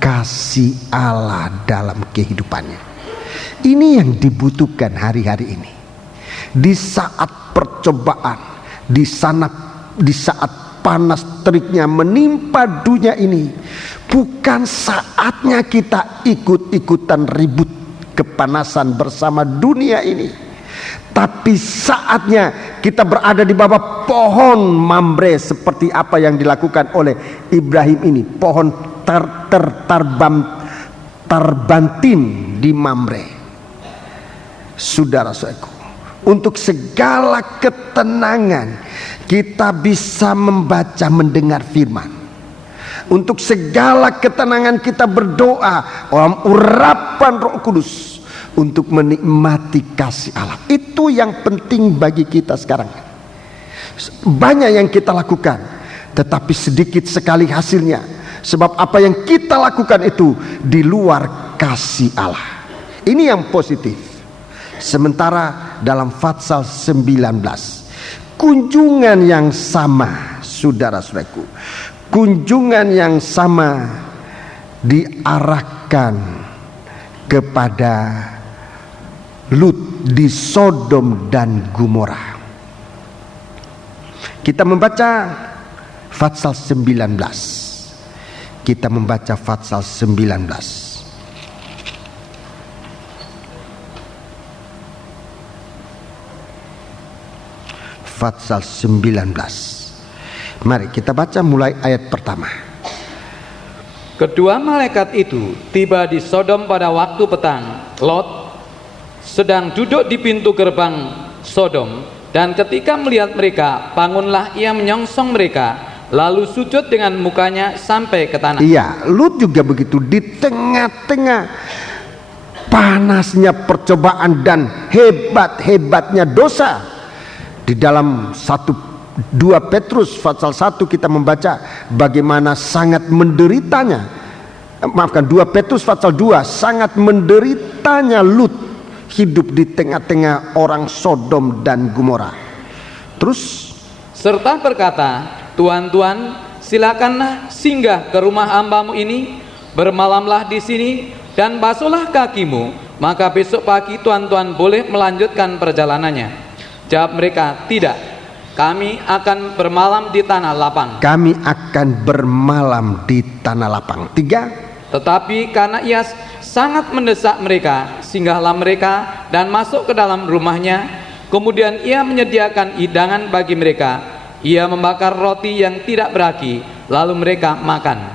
kasih Allah dalam kehidupannya. Ini yang dibutuhkan hari-hari ini. Di saat percobaan, di saat panas teriknya menimpa dunia ini, bukan saatnya kita ikut-ikutan ribut kepanasan bersama dunia ini, tapi saatnya kita berada di bawah pohon mamre seperti apa yang dilakukan oleh Ibrahim ini. Pohon terbantin di Mamre. Saudara-saudaraku, untuk segala ketenangan kita bisa membaca, mendengar firman. Untuk segala ketenangan kita berdoa dalam urapan Roh Kudus untuk menikmati kasih Allah. Itu yang penting bagi kita sekarang. Banyak yang kita lakukan, tetapi sedikit sekali hasilnya. Sebab apa yang kita lakukan itu di luar kasih Allah. Ini yang positif. Sementara dalam Fatsal 19, kunjungan yang sama, saudara-saudaraku, kunjungan yang sama diarahkan kepada Lut di Sodom dan Gomora. Kita membaca Fatsal 19. Kita membaca Fatsal 19. Fatsal 19. Mari kita baca mulai ayat pertama. Kedua malaikat itu tiba di Sodom pada waktu petang. Lot sedang duduk di pintu gerbang Sodom, dan ketika melihat mereka, bangunlah ia menyongsong mereka, lalu sujud dengan mukanya sampai ke tanah. Iya, Lut juga begitu, di tengah-tengah panasnya percobaan dan hebat-hebatnya dosa. Di dalam 2 Petrus pasal 1 kita membaca bagaimana sangat menderitanya. 2 Petrus pasal 2, sangat menderitanya Lut hidup di tengah-tengah orang Sodom dan Gomora. Terus serta berkata, Tuan-tuan, silakanlah singgah ke rumah hambamu ini, bermalamlah di sini dan basuhlah kakimu, maka besok pagi tuan-tuan boleh melanjutkan perjalanannya. Jawab mereka, tidak, kami akan bermalam di tanah lapang. Kami akan bermalam di tanah lapang. 3. Tetapi karena ia sangat mendesak mereka, singgahlah mereka dan masuk ke dalam rumahnya. Kemudian ia menyediakan hidangan bagi mereka. Ia membakar roti yang tidak beragi, lalu mereka makan.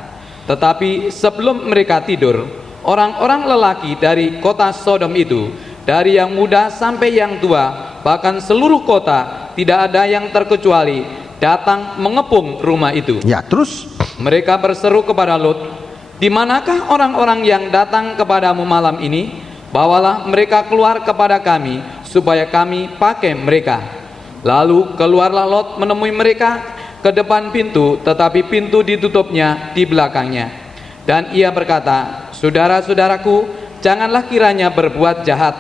Tetapi sebelum mereka tidur, orang-orang lelaki dari kota Sodom itu, dari yang muda sampai yang tua, bahkan seluruh kota, tidak ada yang terkecuali, datang mengepung rumah itu. Ya, terus mereka berseru kepada Lot, di manakah orang-orang yang datang kepadamu malam ini? Bawalah mereka keluar kepada kami, supaya kami pakai mereka. Lalu keluarlah Lot menemui mereka ke depan pintu, tetapi pintu ditutupnya di belakangnya. Dan ia berkata, saudara-saudaraku, janganlah kiranya berbuat jahat.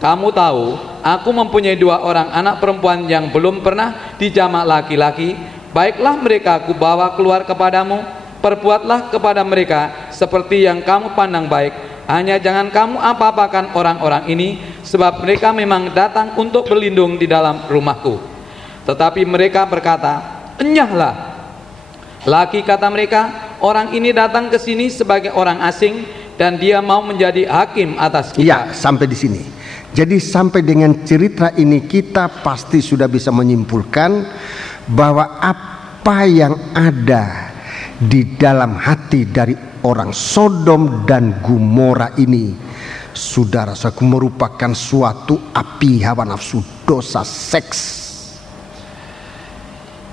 Kamu tahu, aku mempunyai 2 orang anak perempuan yang belum pernah dijamak laki-laki. Baiklah mereka kubawa keluar kepadamu, perbuatlah kepada mereka seperti yang kamu pandang baik. Hanya jangan kamu apa-apakan orang-orang ini, sebab mereka memang datang untuk berlindung di dalam rumahku. Tetapi mereka berkata, enyahlah. Laki kata mereka, orang ini datang ke sini sebagai orang asing, dan dia mau menjadi hakim atas kita. Iya, sampai di sini. Jadi sampai dengan cerita ini kita pasti sudah bisa menyimpulkan bahwa apa yang ada di dalam hati dari orang Sodom dan Gomora ini, saudara-saudaraku, merupakan suatu api hawa nafsu, dosa seks.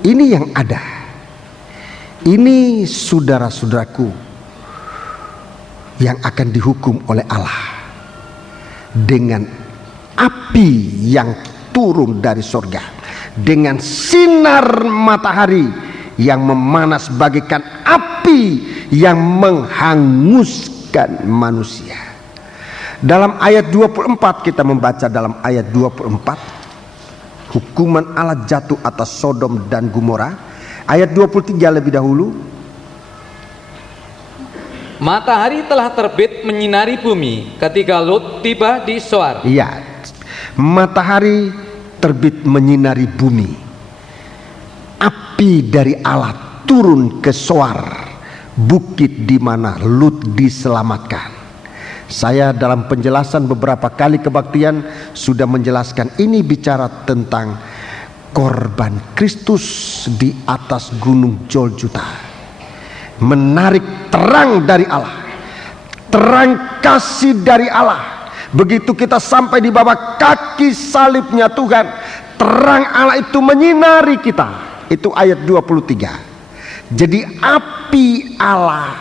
Ini yang ada. Ini saudara-saudaraku yang akan dihukum oleh Allah dengan api yang turun dari surga, dengan sinar matahari yang memanas bagaikan api yang menghanguskan manusia. Dalam ayat 24 kita membaca, dalam ayat 24 hukuman Allah jatuh atas Sodom dan Gomora. Ayat 23 lebih dahulu. Matahari telah terbit menyinari bumi ketika Lot tiba di Soar. Iya, matahari terbit menyinari bumi. Api dari Allah turun ke Soar, bukit di mana Lut diselamatkan. Saya dalam penjelasan beberapa kali kebaktian sudah menjelaskan, ini bicara tentang korban Kristus di atas gunung Golgota, menarik terang dari Allah, terang kasih dari Allah. Begitu kita sampai di bawah kaki salibnya Tuhan, terang Allah itu menyinari kita. Itu ayat 23. Jadi api Allah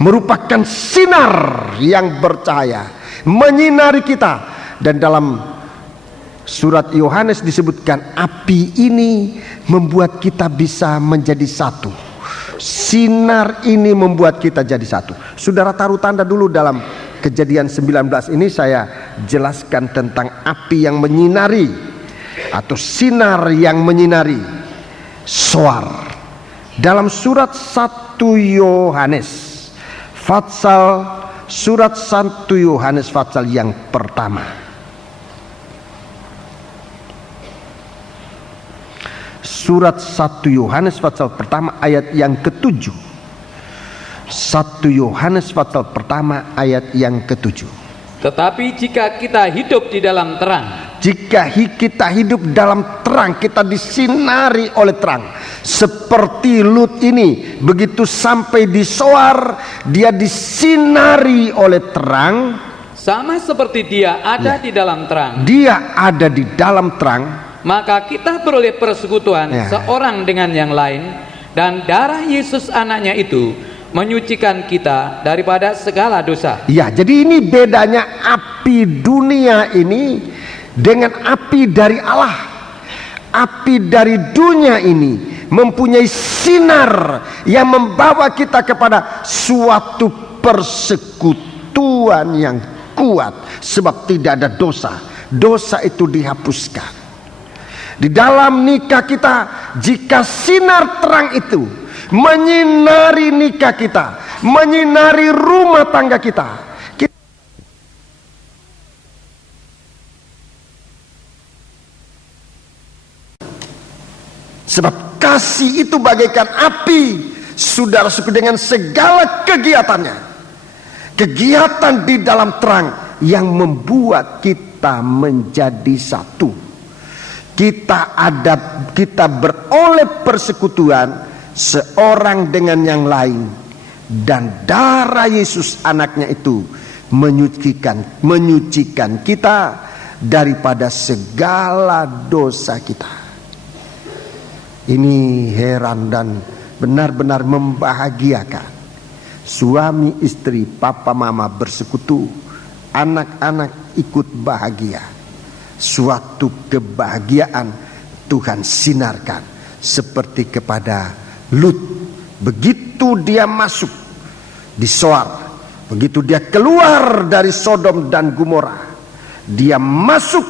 merupakan sinar yang bercahaya, menyinari kita. Dan dalam surat Yohanes disebutkan api ini membuat kita bisa menjadi satu. Sinar ini membuat kita jadi satu. Saudara taruh tanda dulu dalam Kejadian 19 ini, saya jelaskan tentang api yang menyinari atau sinar yang menyinari. Soar. Dalam surat 1 Yohanes surat 1 Yohanes pasal yang pertama. Surat 1 Yohanes pasal pertama ayat yang ke-7. 1 Yohanes pasal pertama ayat yang ke-7. Tetapi jika kita hidup di dalam terang, jika kita hidup dalam terang, kita disinari oleh terang. Seperti Lut ini, begitu sampai di Soar, dia disinari oleh terang. sama seperti dia ada di dalam terang, Dia ada di dalam terang. maka kita beroleh persekutuan seorang dengan yang lain, dan darah Yesus anaknya itu menyucikan kita daripada segala dosa. Ya, jadi ini bedanya api dunia ini dengan api dari Allah. Api dari dunia ini mempunyai sinar yang membawa kita kepada suatu persekutuan yang kuat, sebab tidak ada dosa. Dosa itu dihapuskan. Di dalam nikah kita, jika sinar terang itu menyinari nikah kita, menyinari rumah tangga kita, sebab kasih itu bagaikan api, saudara-saudara, dengan segala kegiatannya. Kegiatan di dalam terang yang membuat kita menjadi satu. Kita beroleh persekutuan seorang dengan yang lain, dan darah Yesus anaknya itu menyucikan kita daripada segala dosa kita. Ini heran dan benar-benar membahagiakan. Suami istri, papa mama bersekutu, anak-anak ikut bahagia. Suatu kebahagiaan Tuhan sinarkan seperti kepada Lut. Begitu dia masuk di Soar, begitu dia keluar dari Sodom dan Gomora, dia masuk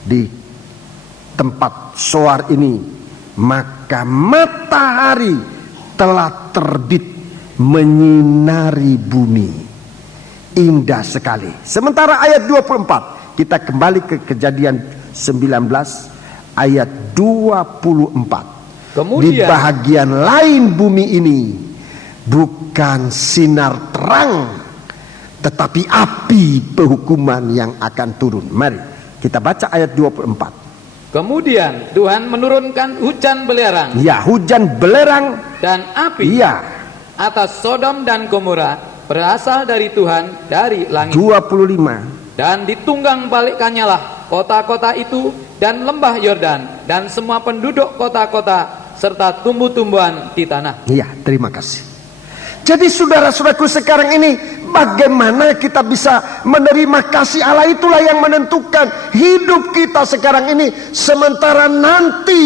di tempat Soar ini, maka matahari telah terbit menyinari bumi. Indah sekali. Sementara ayat 24, kita kembali ke Kejadian 19 ayat 24. Kemudian, di bahagian lain bumi ini bukan sinar terang, tetapi api penghukuman yang akan turun. Mari kita baca ayat 24. kemudian Tuhan menurunkan hujan belerang, Ya, hujan belerang dan api atas Sodom dan Gomora, berasal dari Tuhan dari langit. 25. Dan ditunggang balikkannya lah kota-kota itu dan lembah Yordan dan semua penduduk kota-kota serta tumbuh-tumbuhan di tanah. Iya, terima kasih. Jadi saudara-saudaraku, sekarang ini bagaimana kita bisa menerima kasih Allah, itulah yang menentukan hidup kita sekarang ini. Sementara nanti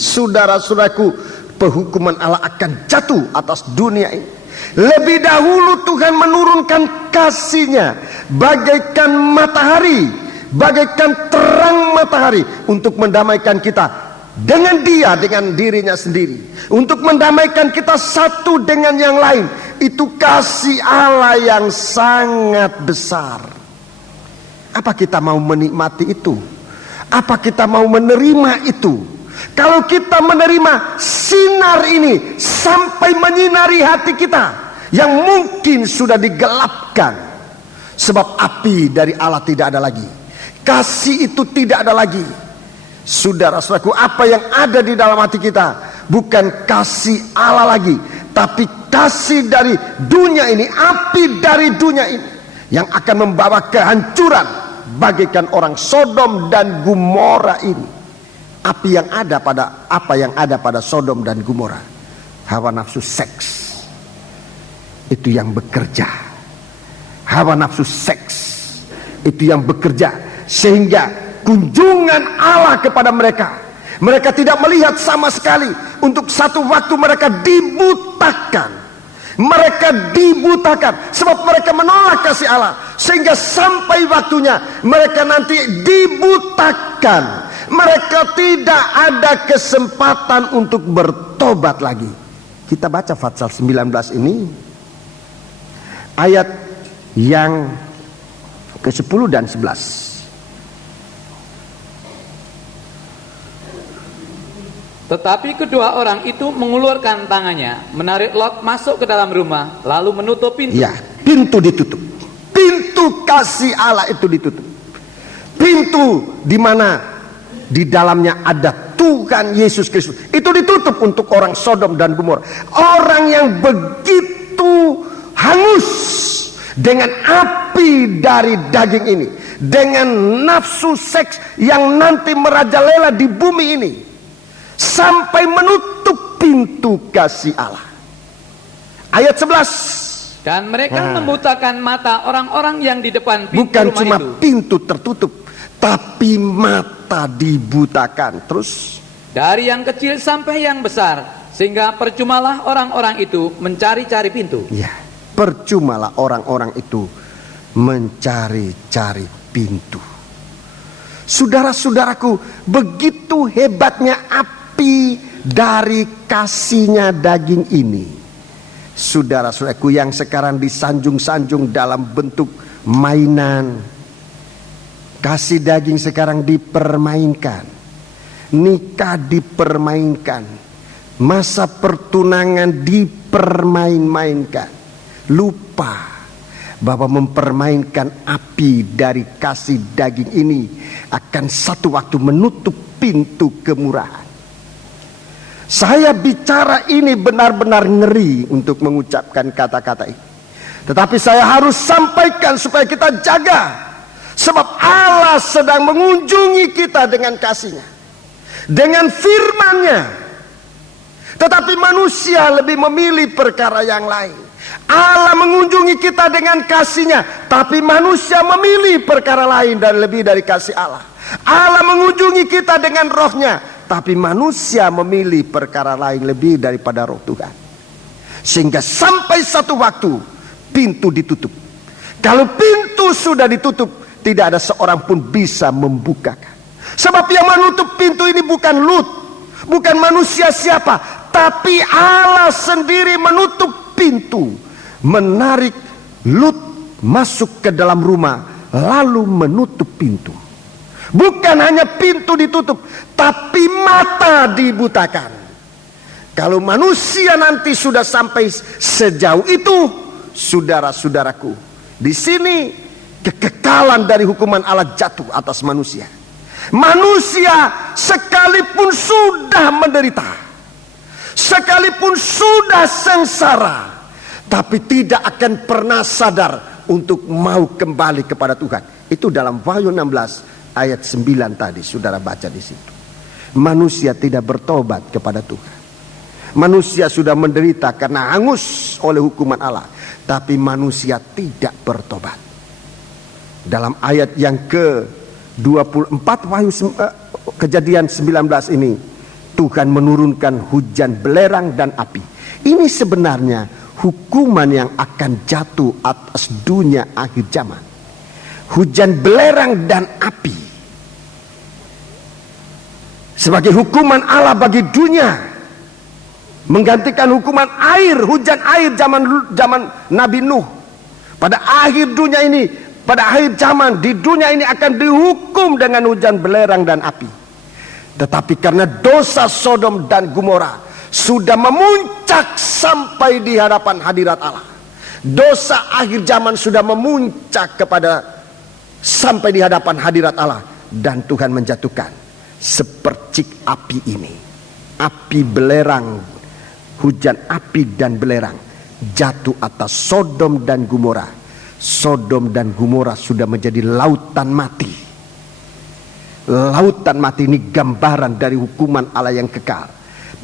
saudara-saudaraku, penghukuman Allah akan jatuh atas dunia ini. Lebih dahulu Tuhan menurunkan kasih-Nya bagaikan matahari, bagaikan terang matahari, untuk mendamaikan kita dengan Dia, dengan dirinya sendiri, untuk mendamaikan kita satu dengan yang lain. Itu kasih Allah yang sangat besar. Apa kita mau menikmati itu? Apa kita mau menerima itu? Kalau kita menerima sinar ini sampai menyinari hati kita yang mungkin sudah digelapkan, sebab api dari Allah tidak ada lagi, kasih itu tidak ada lagi. Saudara-saudaraku, apa yang ada di dalam hati kita bukan kasih Allah lagi, tapi kasih dari dunia ini, api dari dunia ini yang akan membawa kehancuran bagaikan orang Sodom dan Gomora ini. Api yang ada pada apa yang ada pada Sodom dan Gomora, hawa nafsu seks itu yang bekerja. Hawa nafsu seks itu yang bekerja sehingga kunjungan Allah kepada mereka Mereka tidak melihat sama sekali. Untuk satu waktu mereka dibutakan. Mereka dibutakan sebab mereka menolak kasih Allah, sehingga sampai waktunya mereka nanti dibutakan. Mereka tidak ada kesempatan untuk bertobat lagi. Kita baca Fatsal 19 ini, ayat yang ke-10 dan 11. Tetapi kedua orang itu mengulurkan tangannya, menarik Lot masuk ke dalam rumah, lalu menutup pintu. Ya, pintu ditutup. Pintu kasih Allah itu ditutup. Pintu di mana di dalamnya ada Tuhan Yesus Kristus, itu ditutup untuk orang Sodom dan Gomora. Orang yang begitu hangus dengan api dari daging ini, dengan nafsu seks yang nanti merajalela di bumi ini, sampai menutup pintu kasih Allah. Ayat 11. Dan mereka membutakan mata orang-orang yang di depan pintu Bukan rumah cuma itu. pintu tertutup, tapi mata dibutakan. Terus Dari yang kecil sampai yang besar, sehingga percumalah orang-orang itu mencari-cari pintu. ya, percumalah orang-orang itu mencari-cari pintu. Saudara-saudaraku, begitu hebatnya api dari kasihnya daging ini. Saudara-saudaraku yang sekarang disanjung-sanjung dalam bentuk mainan, kasih daging sekarang dipermainkan, nikah dipermainkan, masa pertunangan dipermain-mainkan. Lupa bahwa mempermainkan api dari kasih daging ini akan satu waktu menutup pintu kemurahan. Saya bicara ini benar-benar ngeri untuk mengucapkan kata-kata ini, tetapi saya harus sampaikan supaya kita jaga, sebab Allah sedang mengunjungi kita dengan kasih-Nya, dengan firman-Nya. Tetapi manusia lebih memilih perkara yang lain. Allah mengunjungi kita dengan kasih-Nya, tapi manusia memilih perkara lain dan lebih dari kasih Allah. Allah mengunjungi kita dengan roh-Nya, tapi manusia memilih perkara lain lebih daripada roh Tuhan. Sehingga sampai satu waktu pintu ditutup. Kalau pintu sudah ditutup, tidak ada seorang pun bisa membukakan. Sebab yang menutup pintu ini bukan Lut, bukan manusia siapa, tapi Allah sendiri menutup pintu, menarik Lut masuk ke dalam rumah, lalu menutup pintu. Bukan hanya pintu ditutup, tapi mata dibutakan. Kalau manusia nanti sudah sampai sejauh itu, saudara-saudaraku, di sini kekekalan dari hukuman Allah jatuh atas manusia. Manusia sekalipun sudah menderita, sekalipun sudah sengsara, tapi tidak akan pernah sadar untuk mau kembali kepada Tuhan. Itu dalam Wahyu 16 ayat 9 tadi saudara baca di situ. Manusia tidak bertobat kepada Tuhan. Manusia sudah menderita karena hangus oleh hukuman Allah, tapi manusia tidak bertobat. Dalam ayat yang ke-24 Wahyu Kejadian 19 ini, Tuhan menurunkan hujan belerang dan api. Ini sebenarnya hukuman yang akan jatuh atas dunia akhir zaman. Hujan belerang dan api sebagai hukuman Allah bagi dunia, menggantikan hukuman air, hujan air zaman Nabi Nuh. Pada akhir dunia ini, pada akhir zaman di dunia ini akan dihukum dengan hujan belerang dan api. Tetapi karena dosa Sodom dan Gomora sudah memuncak sampai di hadapan hadirat Allah, dosa akhir zaman sudah memuncak sampai di hadapan hadirat Allah, dan Tuhan menjatuhkan sepercik api ini, api belerang, hujan api dan belerang jatuh atas Sodom dan Gomora. Sodom dan Gomora sudah menjadi lautan mati. Lautan mati ini gambaran dari hukuman Allah yang kekal.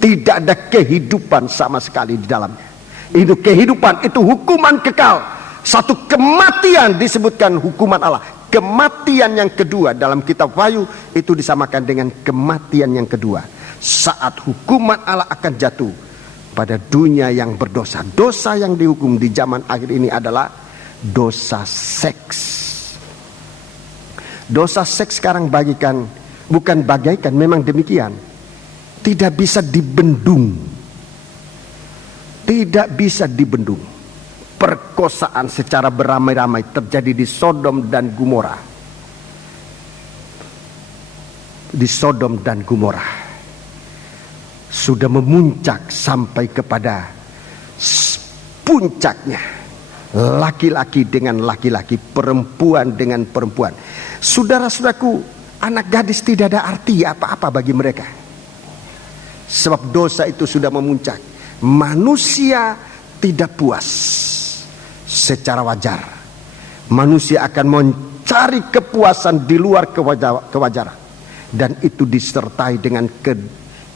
Tidak ada kehidupan sama sekali di dalamnya. Itu kehidupan, itu hukuman kekal. Satu kematian disebutkan hukuman Allah. kematian yang kedua dalam kitab Wahyu itu disamakan dengan kematian yang kedua. Saat hukuman Allah akan jatuh pada dunia yang berdosa. Dosa yang dihukum di zaman akhir ini adalah dosa seks. Dosa seks sekarang bukan bagaikan, memang demikian. Tidak bisa dibendung. Tidak bisa dibendung. Perkosaan secara beramai-ramai terjadi di Sodom dan Gomora. Di Sodom dan Gomora sudah memuncak sampai kepada puncaknya. Laki-laki dengan laki-laki, perempuan dengan perempuan. Saudara-saudaraku, anak gadis tidak ada arti apa-apa bagi mereka. Sebab dosa itu sudah memuncak. Manusia tidak puas secara wajar. Manusia akan mencari kepuasan di luar kewajaran. Dan itu disertai dengan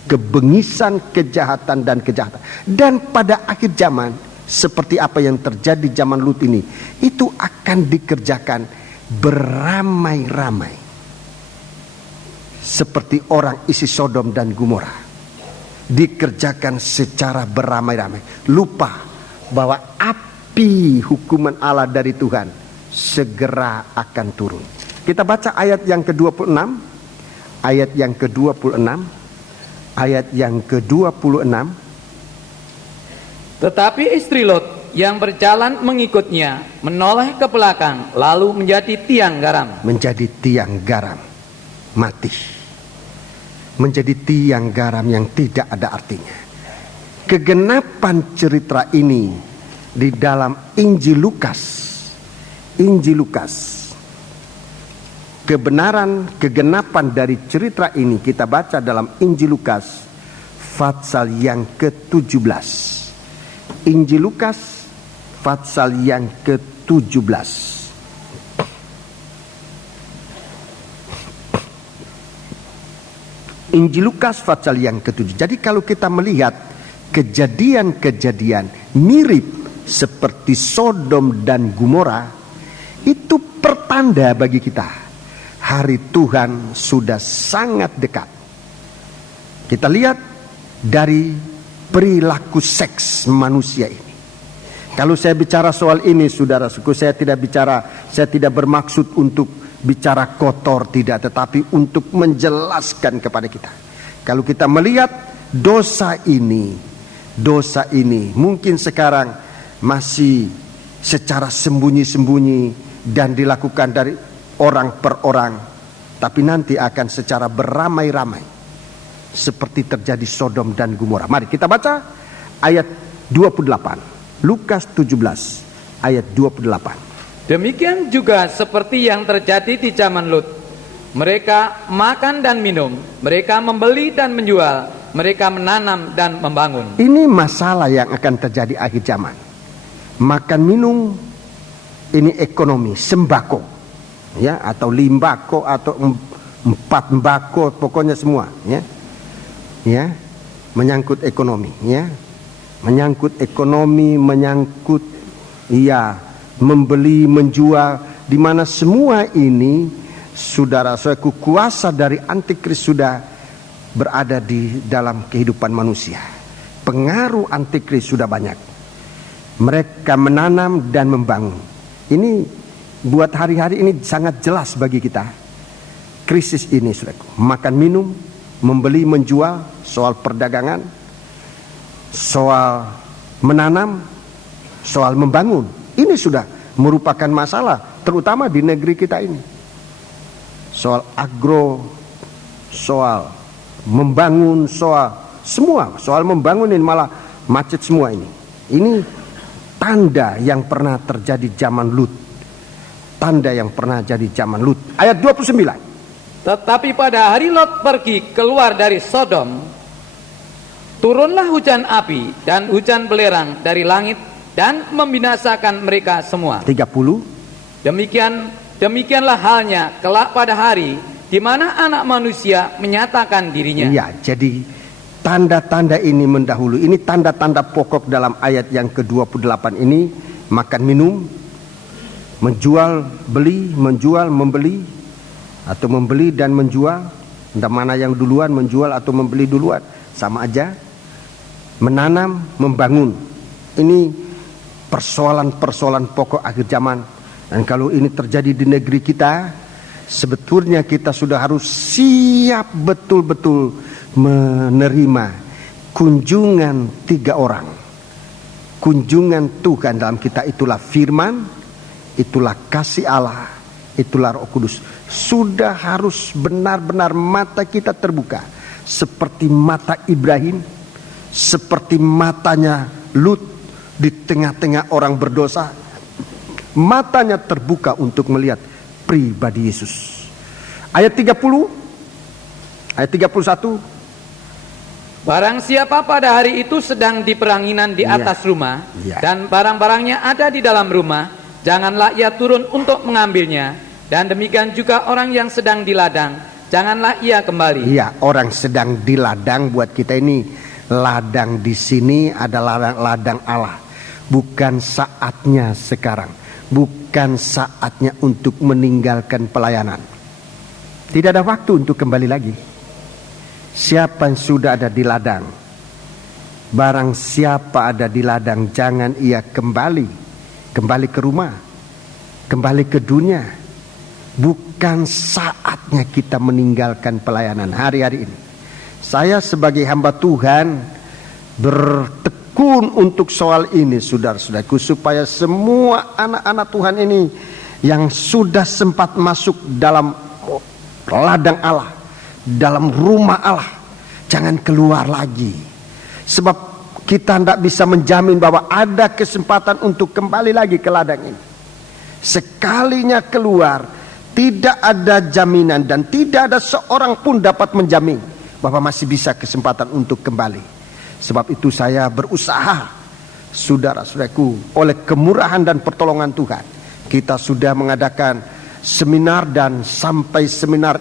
kebengisan, kejahatan dan kejahatan. Dan pada akhir zaman, seperti apa yang terjadi zaman Lut ini, itu akan dikerjakan beramai-ramai. Seperti orang isi Sodom dan Gomora. Dikerjakan secara beramai-ramai. Lupa bahwa api hukuman Allah dari Tuhan segera akan turun. Kita baca ayat yang ke-26. Ayat yang ke-26. Ayat yang ke-26. Tetapi istri Lot yang berjalan mengikutnya menoleh ke belakang, lalu menjadi tiang garam. Menjadi tiang garam. Mati. Menjadi tiang garam yang tidak ada artinya. Kegenapan cerita ini di dalam Injil Lukas. Injil Lukas. Kegenapan dari cerita ini kita baca dalam Injil Lukas pasal yang ke-17. Injil Lukas pasal yang ke-17. Injil Lukas pasal yang ke-7. Jadi kalau kita melihat kejadian-kejadian mirip seperti Sodom dan Gomora, itu pertanda bagi kita. Hari Tuhan sudah sangat dekat. Kita lihat dari perilaku seks manusia ini. Kalau saya bicara soal ini, saudara-saudaraku, saya tidak bermaksud untuk bicara kotor, tidak, tetapi untuk menjelaskan kepada kita. Kalau kita melihat dosa ini mungkin sekarang masih secara sembunyi-sembunyi dan dilakukan dari orang per orang, tapi nanti akan secara beramai-ramai seperti terjadi Sodom dan Gomora. Mari kita baca ayat 28. Lukas 17 ayat 28. Demikian juga seperti yang terjadi di zaman Lut. Mereka makan dan minum, mereka membeli dan menjual, mereka menanam dan membangun. Ini masalah yang akan terjadi akhir zaman. Makan minum, ini ekonomi, sembako, ya, atau limbako atau empat mbako, pokoknya semua, ya, menyangkut ekonomi, ya, menyangkut ekonomi, menyangkut, ya, membeli, menjual, di mana semua ini, saudara-saudaraku, kuasa dari antikris sudah berada di dalam kehidupan manusia. Pengaruh antikris sudah banyak. Mereka menanam dan membangun. Ini buat hari-hari ini sangat jelas bagi kita. Krisis ini, saudaraku, makan minum, membeli, menjual, soal perdagangan, soal menanam, soal membangun. Ini sudah merupakan masalah, terutama di negeri kita ini. Soal agro, soal membangun, soal membangun ini malah macet semua ini. Ini tanda yang pernah terjadi zaman Lut. Tanda yang pernah jadi zaman Lut. Ayat 29. Tetapi pada hari Lot pergi keluar dari Sodom, turunlah hujan api dan hujan belerang dari langit dan membinasakan mereka semua. 30. Demikianlah halnya kelak pada hari di mana anak manusia menyatakan dirinya. Iya, jadi tanda-tanda ini mendahului. Ini tanda-tanda pokok dalam ayat yang ke-28 ini. Makan minum, menjual, beli, menjual, membeli, atau membeli dan menjual. Entah mana yang duluan, menjual atau membeli duluan, sama aja. Menanam, membangun, ini persoalan-persoalan pokok akhir zaman. Dan kalau ini terjadi di negeri kita, sebetulnya kita sudah harus siap betul-betul menerima kunjungan 3 orang. Kunjungan Tuhan dalam kita, itulah firman, itulah kasih Allah, itulah Roh Kudus. Sudah harus benar-benar mata kita terbuka, seperti mata Ibrahim, seperti matanya Lut di tengah-tengah orang berdosa. Matanya terbuka untuk melihat pribadi Yesus. Ayat 30, ayat 31. Barang siapa pada hari itu sedang di peranginan di atas rumah, dan barang-barangnya ada di dalam rumah, janganlah ia turun untuk mengambilnya. Dan demikian juga orang yang sedang di ladang, janganlah ia kembali. Iya, orang sedang di ladang, buat kita ini ladang di sini adalah ladang Allah. Bukan saatnya sekarang, bukan saatnya untuk meninggalkan pelayanan. Tidak ada waktu untuk kembali lagi. Siapa yang sudah ada di ladang, barang siapa ada di ladang, jangan ia kembali ke rumah, kembali ke dunia. Bukan saatnya kita meninggalkan pelayanan hari-hari ini. Saya sebagai hamba Tuhan bertekun untuk soal ini, saudara-saudaraku, supaya semua anak-anak Tuhan ini yang sudah sempat masuk dalam ladang Allah, dalam rumah Allah, jangan keluar lagi. Sebab kita tidak bisa menjamin bahwa ada kesempatan untuk kembali lagi ke ladang ini. Sekalinya keluar, tidak ada jaminan dan tidak ada seorang pun dapat menjamin bahwa masih bisa kesempatan untuk kembali. Sebab itu saya berusaha, saudara-saudaraku, oleh kemurahan dan pertolongan Tuhan, kita sudah mengadakan seminar dan sampai seminar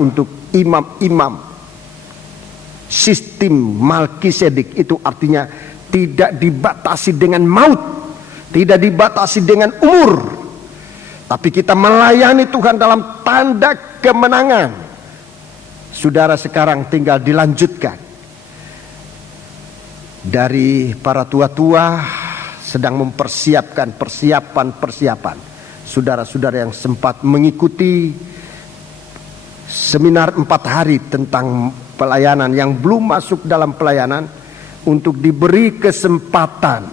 untuk imam-imam sistem Malkisedek. Itu artinya tidak dibatasi dengan maut, tidak dibatasi dengan umur, tapi kita melayani Tuhan dalam tanda kemenangan. Saudara, sekarang tinggal dilanjutkan. Dari para tua-tua sedang mempersiapkan persiapan. Saudara-saudara yang sempat mengikuti seminar 4 hari tentang pelayanan, yang belum masuk dalam pelayanan, untuk diberi kesempatan,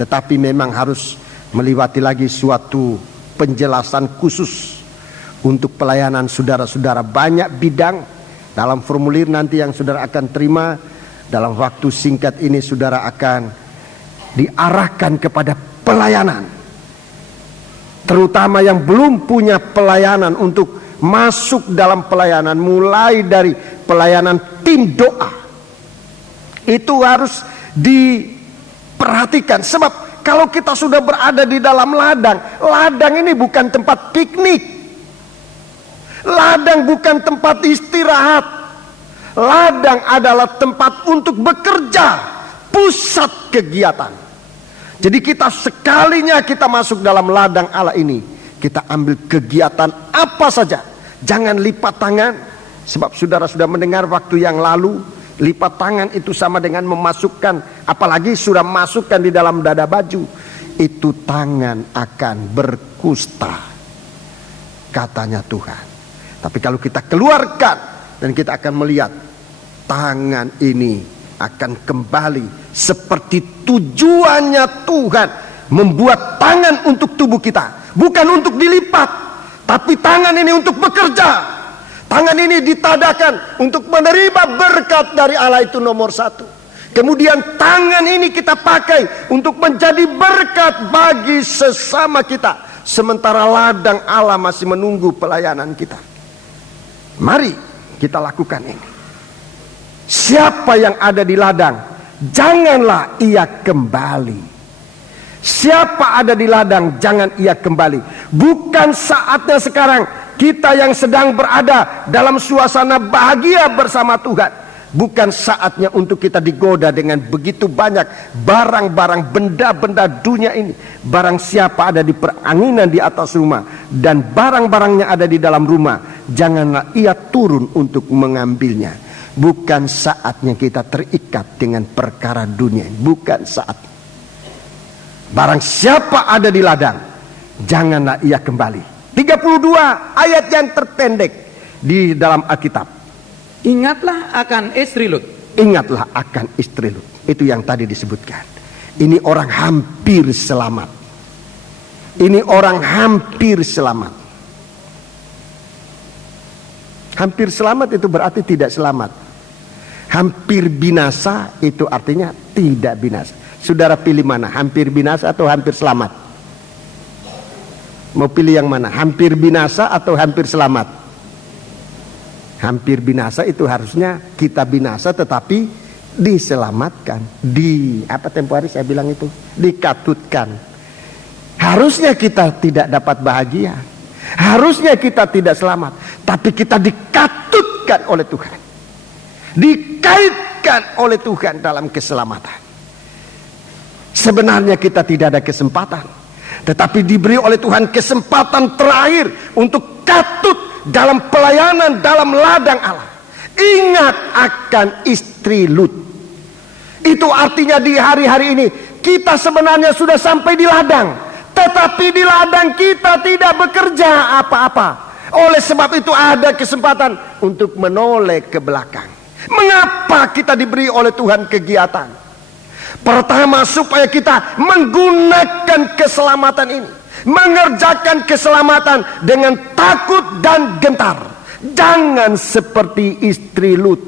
tetapi memang harus melewati lagi suatu penjelasan khusus untuk pelayanan saudara-saudara. Banyak bidang dalam formulir nanti yang saudara akan terima. Dalam waktu singkat ini saudara akan diarahkan kepada pelayanan, terutama yang belum punya pelayanan, untuk masuk dalam pelayanan. Mulai dari pelayanan tim doa, itu harus diperhatikan. Sebab kalau kita sudah berada di dalam ladang ini bukan tempat piknik, ladang bukan tempat istirahat, ladang adalah tempat untuk bekerja, pusat kegiatan. Jadi kita sekalinya kita masuk dalam ladang Allah ini, kita ambil kegiatan apa saja. Jangan lipat tangan, sebab saudara sudah mendengar waktu yang lalu, lipat tangan itu sama dengan memasukkan, apalagi sudah masukkan di dalam dada baju, itu tangan akan berkusta, katanya Tuhan. Tapi kalau kita keluarkan, dan kita akan melihat tangan ini akan kembali seperti tujuannya Tuhan membuat tangan untuk tubuh kita, bukan untuk dilipat, tapi tangan ini untuk bekerja. Tangan ini ditadakan untuk menerima berkat dari Allah, itu nomor 1. Kemudian tangan ini kita pakai untuk menjadi berkat bagi sesama kita, sementara ladang Allah masih menunggu pelayanan kita. Mari kita lakukan ini. Siapa yang ada di ladang, janganlah ia kembali. Siapa ada di ladang, jangan ia kembali. Bukan saatnya sekarang. Kita yang sedang berada dalam suasana bahagia bersama Tuhan, bukan saatnya untuk kita digoda dengan begitu banyak barang-barang, benda-benda dunia ini. barang siapa ada di peranginan di atas rumah dan barang-barangnya ada di dalam rumah, janganlah ia turun untuk mengambilnya. Bukan saatnya kita terikat dengan perkara dunia, bukan saat. Barang siapa ada di ladang, janganlah ia kembali. 32 ayat yang terpendek di dalam Alkitab. Ingatlah akan istri Lut. Ingatlah akan istri Lut. Itu yang tadi disebutkan. Ini orang hampir selamat. Ini orang hampir selamat. Hampir selamat itu berarti tidak selamat. Hampir binasa itu artinya tidak binasa. Saudara pilih mana? Hampir binasa atau hampir selamat? Mau pilih yang mana? Hampir binasa atau hampir selamat? Hampir binasa itu harusnya kita binasa tetapi diselamatkan. Tempo hari saya bilang itu dikatutkan. Harusnya kita tidak dapat bahagia, harusnya kita tidak selamat, tapi kita dikatutkan oleh Tuhan, dikaitkan oleh Tuhan dalam keselamatan. Sebenarnya kita tidak ada kesempatan, tetapi diberi oleh Tuhan kesempatan terakhir untuk katut dalam pelayanan dalam ladang Allah. Ingat akan istri Lut. Itu artinya di hari-hari ini kita sebenarnya sudah sampai di ladang, tetapi di ladang kita tidak bekerja apa-apa. Oleh sebab itu ada kesempatan untuk menoleh ke belakang. Mengapa kita diberi oleh Tuhan kegiatan? Pertama, supaya kita menggunakan keselamatan ini, mengerjakan keselamatan dengan takut dan gentar. Jangan seperti istri Lut.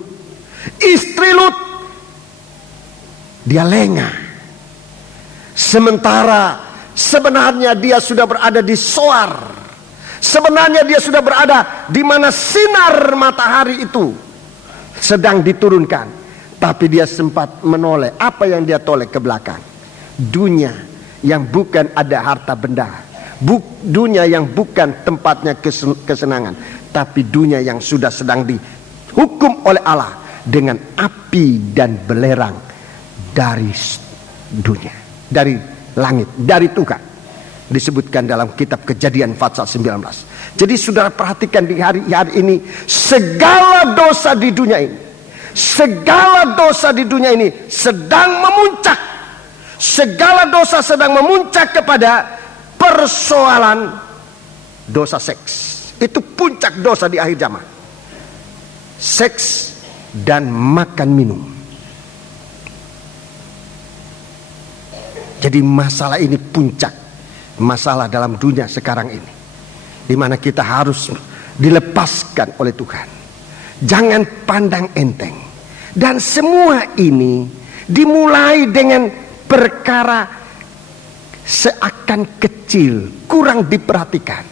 Istri Lut, dia lengah, sementara sebenarnya dia sudah berada di Soar. Sebenarnya dia sudah berada di mana sinar matahari itu sedang diturunkan. Tapi dia sempat menoleh. Apa yang dia toleh ke belakang? Dunia yang bukan ada harta benda, dunia yang bukan tempatnya kesenangan, tapi dunia yang sudah sedang dihukum oleh Allah dengan api dan belerang dari dunia, dari langit, dari Tuhan. Disebutkan dalam kitab Kejadian pasal 19. Jadi saudara perhatikan di hari ini, segala dosa di dunia ini, segala dosa di dunia ini sedang memuncak. Segala dosa sedang memuncak kepada persoalan dosa seks. Itu puncak dosa di akhir zaman. Seks dan makan minum. Jadi masalah ini puncak masalah dalam dunia sekarang ini, di mana kita harus dilepaskan oleh Tuhan. Jangan pandang enteng. Dan semua ini dimulai dengan perkara seakan kecil, kurang diperhatikan.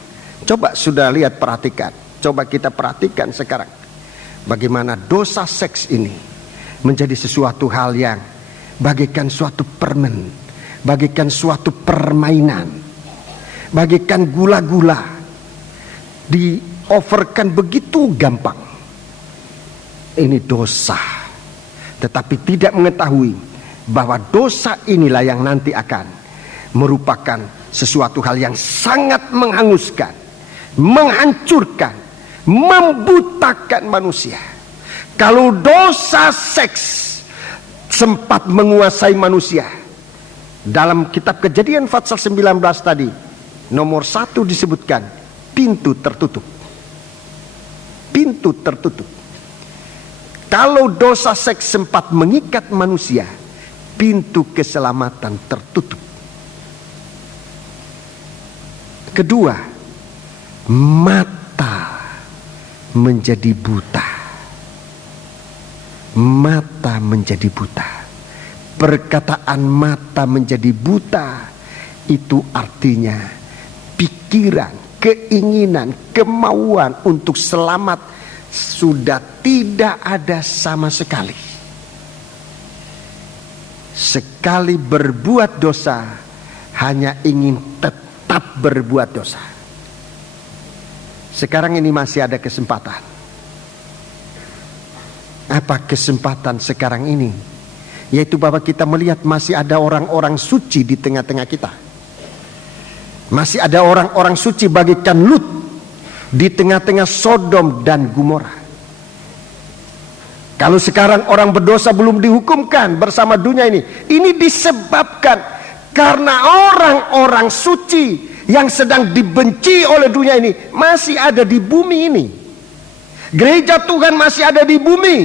Coba sudah lihat, perhatikan. Coba kita perhatikan sekarang bagaimana dosa seks ini menjadi sesuatu hal yang bagaikan suatu permen, bagaikan suatu permainan, bagaikan gula-gula di-offerkan begitu gampang. Ini dosa. Tetapi tidak mengetahui bahwa dosa inilah yang nanti akan merupakan sesuatu hal yang sangat menghanguskan, menghancurkan, membutakan manusia. Kalau dosa seks sempat menguasai manusia, dalam kitab Kejadian pasal 19 tadi, nomor 1 disebutkan pintu tertutup. Pintu tertutup. Kalau dosa seks sempat mengikat manusia, pintu keselamatan tertutup. Kedua, mata menjadi buta. Mata menjadi buta. Perkataan mata menjadi buta itu artinya pikiran, keinginan, kemauan untuk selamat sudah tidak ada sama sekali. Sekali berbuat dosa, hanya ingin tetap berbuat dosa. Sekarang ini masih ada kesempatan. Apa kesempatan sekarang ini? Yaitu bahwa kita melihat masih ada orang-orang suci di tengah-tengah kita. Masih ada orang-orang suci bagaikan Lut di tengah-tengah Sodom dan Gomora. Kalau sekarang orang berdosa belum dihukumkan bersama dunia ini disebabkan karena orang-orang suci yang sedang dibenci oleh dunia ini masih ada di bumi ini. Gereja Tuhan masih ada di bumi.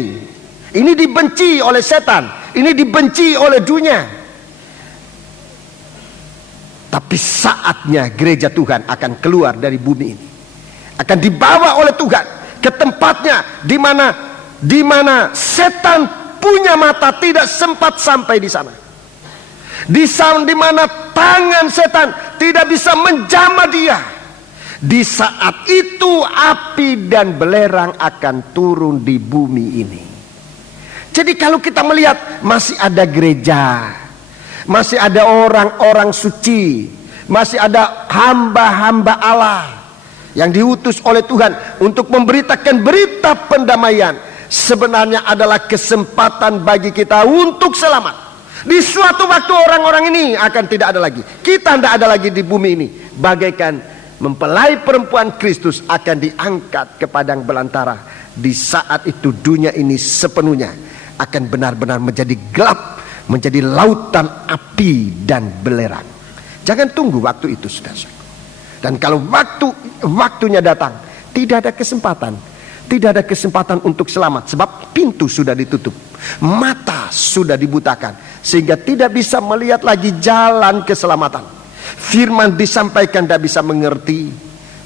Ini dibenci oleh setan, ini dibenci oleh dunia. Tapi saatnya gereja Tuhan akan keluar dari bumi ini, akan dibawa oleh Tuhan ke tempatnya di mana setan punya mata tidak sempat sampai di sana. Di mana tangan setan tidak bisa menjamah dia. Di saat itu api dan belerang akan turun di bumi ini. Jadi kalau kita melihat masih ada gereja, masih ada orang-orang suci, masih ada hamba-hamba Allah yang diutus oleh Tuhan untuk memberitakan berita pendamaian, sebenarnya adalah kesempatan bagi kita untuk selamat. Di suatu waktu orang-orang ini akan tidak ada lagi. Kita tidak ada lagi di bumi ini. Bagaikan mempelai perempuan Kristus akan diangkat ke padang belantara. Di saat itu dunia ini sepenuhnya akan benar-benar menjadi gelap, menjadi lautan api dan belerang. Jangan tunggu waktu itu, saudara. Dan kalau waktunya datang, tidak ada kesempatan. Tidak ada kesempatan untuk selamat, sebab pintu sudah ditutup, mata sudah dibutakan, sehingga tidak bisa melihat lagi jalan keselamatan. Firman disampaikan tidak bisa mengerti.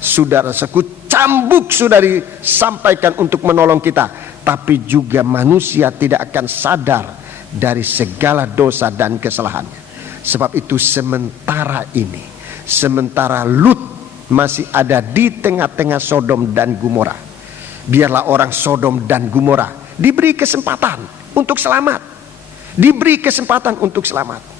Saudara-saudaraku, cambuk sudah disampaikan untuk menolong kita, tapi juga manusia tidak akan sadar dari segala dosa dan kesalahannya. Sebab itu sementara Lut masih ada di tengah-tengah Sodom dan Gomora, biarlah orang Sodom dan Gomora diberi kesempatan untuk selamat. Diberi kesempatan untuk selamat.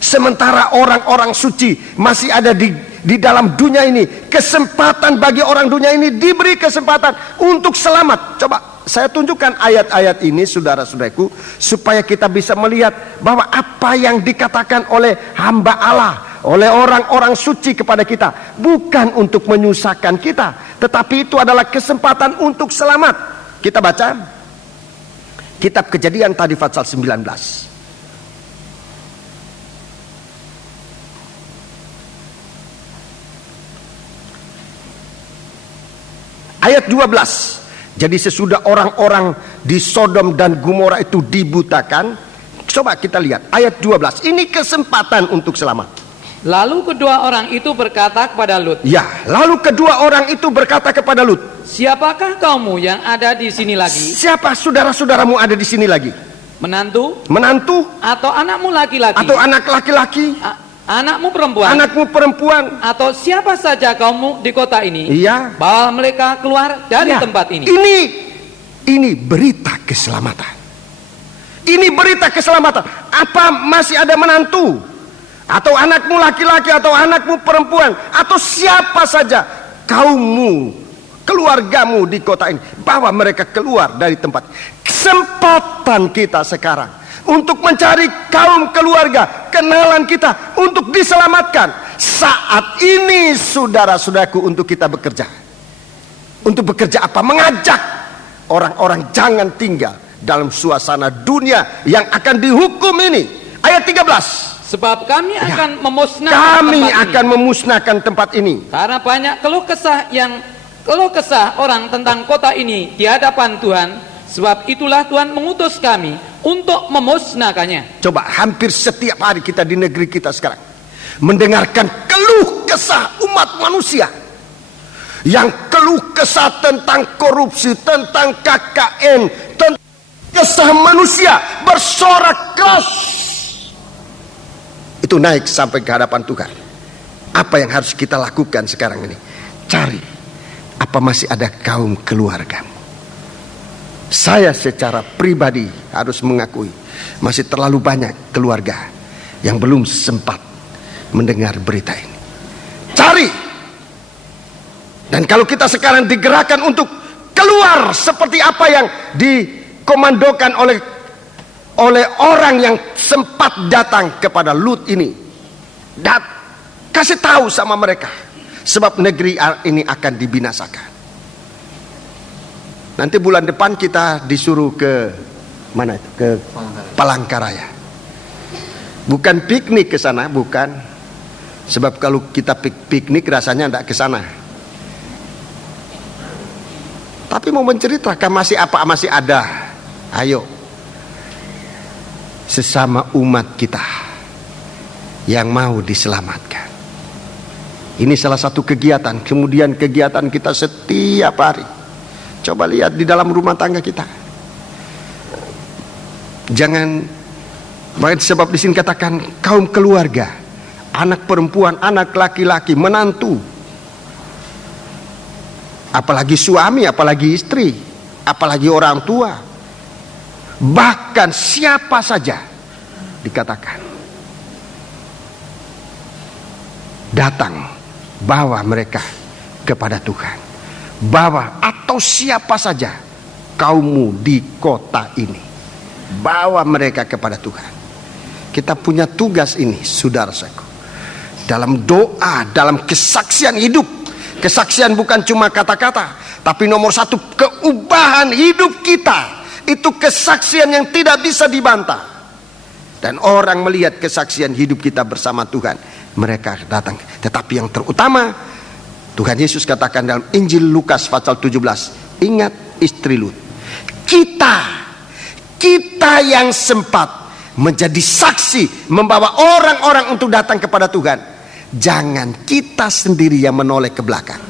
Sementara orang-orang suci masih ada di dalam dunia ini, kesempatan bagi orang dunia ini diberi kesempatan untuk selamat. Coba saya tunjukkan ayat-ayat ini, saudara-saudaraku, supaya kita bisa melihat bahwa apa yang dikatakan oleh hamba Allah, oleh orang-orang suci kepada kita, bukan untuk menyusahkan kita, tetapi itu adalah kesempatan untuk selamat. Kita baca kitab Kejadian tadi pasal 19. Ayat 12. Jadi sesudah orang-orang di Sodom dan Gomora itu dibutakan, coba kita lihat ayat 12. Ini kesempatan untuk selamat. Lalu kedua orang itu berkata kepada Lut. Ya, lalu kedua orang itu berkata kepada Lut, siapakah kamu yang ada di sini lagi? Siapa saudara-saudaramu ada di sini lagi? Menantu? Atau anakmu laki-laki? Atau anak laki-laki? Anakmu perempuan? Anakmu perempuan? Atau siapa saja kamu di kota ini? Iya. Bawa mereka keluar dari tempat ini. Ini berita keselamatan. Ini berita keselamatan. Apa masih ada menantu? Atau anakmu laki-laki, atau anakmu perempuan, atau siapa saja kaummu, keluargamu di kota ini, bawa mereka keluar dari tempat. Kesempatan kita sekarang untuk mencari kaum keluarga, kenalan kita, untuk diselamatkan. Saat ini saudara-saudaraku, untuk kita bekerja. Untuk bekerja apa? Mengajak orang-orang jangan tinggal dalam suasana dunia yang akan dihukum ini. Ayat 13. Sebab kami akan memusnahkan tempat ini. Karena banyak keluh kesah orang tentang kota ini di hadapan Tuhan. Sebab itulah Tuhan mengutus kami untuk memusnahkannya. Coba, hampir setiap hari kita di negeri kita sekarang mendengarkan keluh kesah umat manusia, yang keluh kesah tentang korupsi, tentang KKN, tentang kesah manusia bersorak keras. Itu naik sampai ke hadapan Tuhan. Apa yang harus kita lakukan sekarang ini? Cari apa masih ada kaum keluargamu. Saya secara pribadi harus mengakui masih terlalu banyak keluarga yang belum sempat mendengar berita ini. Cari. Dan kalau kita sekarang digerakkan untuk keluar seperti apa yang dikomandokan oleh orang yang sempat datang kepada Lut ini, Kasih tahu sama mereka, sebab negeri ini akan dibinasakan. Nanti bulan depan kita disuruh ke mana itu? Ke Palangkaraya. Bukan piknik ke sana, bukan. Sebab kalau kita piknik rasanya tidak ke sana. Tapi mau menceritakan masih apa, masih ada. Ayo, sesama umat kita yang mau diselamatkan. Ini salah satu kegiatan. Kemudian kegiatan kita setiap hari. Coba lihat di dalam rumah tangga kita. Jangan, sebab di sini katakan kaum keluarga, anak perempuan, anak laki-laki, menantu, apalagi suami, apalagi istri, apalagi orang tua, bahkan siapa saja dikatakan datang, bawa mereka kepada Tuhan. Bawa, atau siapa saja kaummu di kota ini, bawa mereka kepada Tuhan. Kita punya tugas ini, saudara-saudaraku, dalam doa, dalam kesaksian hidup. Kesaksian bukan cuma kata-kata, tapi nomor satu, keubahan hidup kita. Itu kesaksian yang tidak bisa dibantah. Dan orang melihat kesaksian hidup kita bersama Tuhan, mereka datang. Tetapi yang terutama, Tuhan Yesus katakan dalam Injil Lukas pasal 17, ingat istri Lut. Kita yang sempat menjadi saksi, membawa orang-orang untuk datang kepada Tuhan. Jangan kita sendiri yang menoleh ke belakang.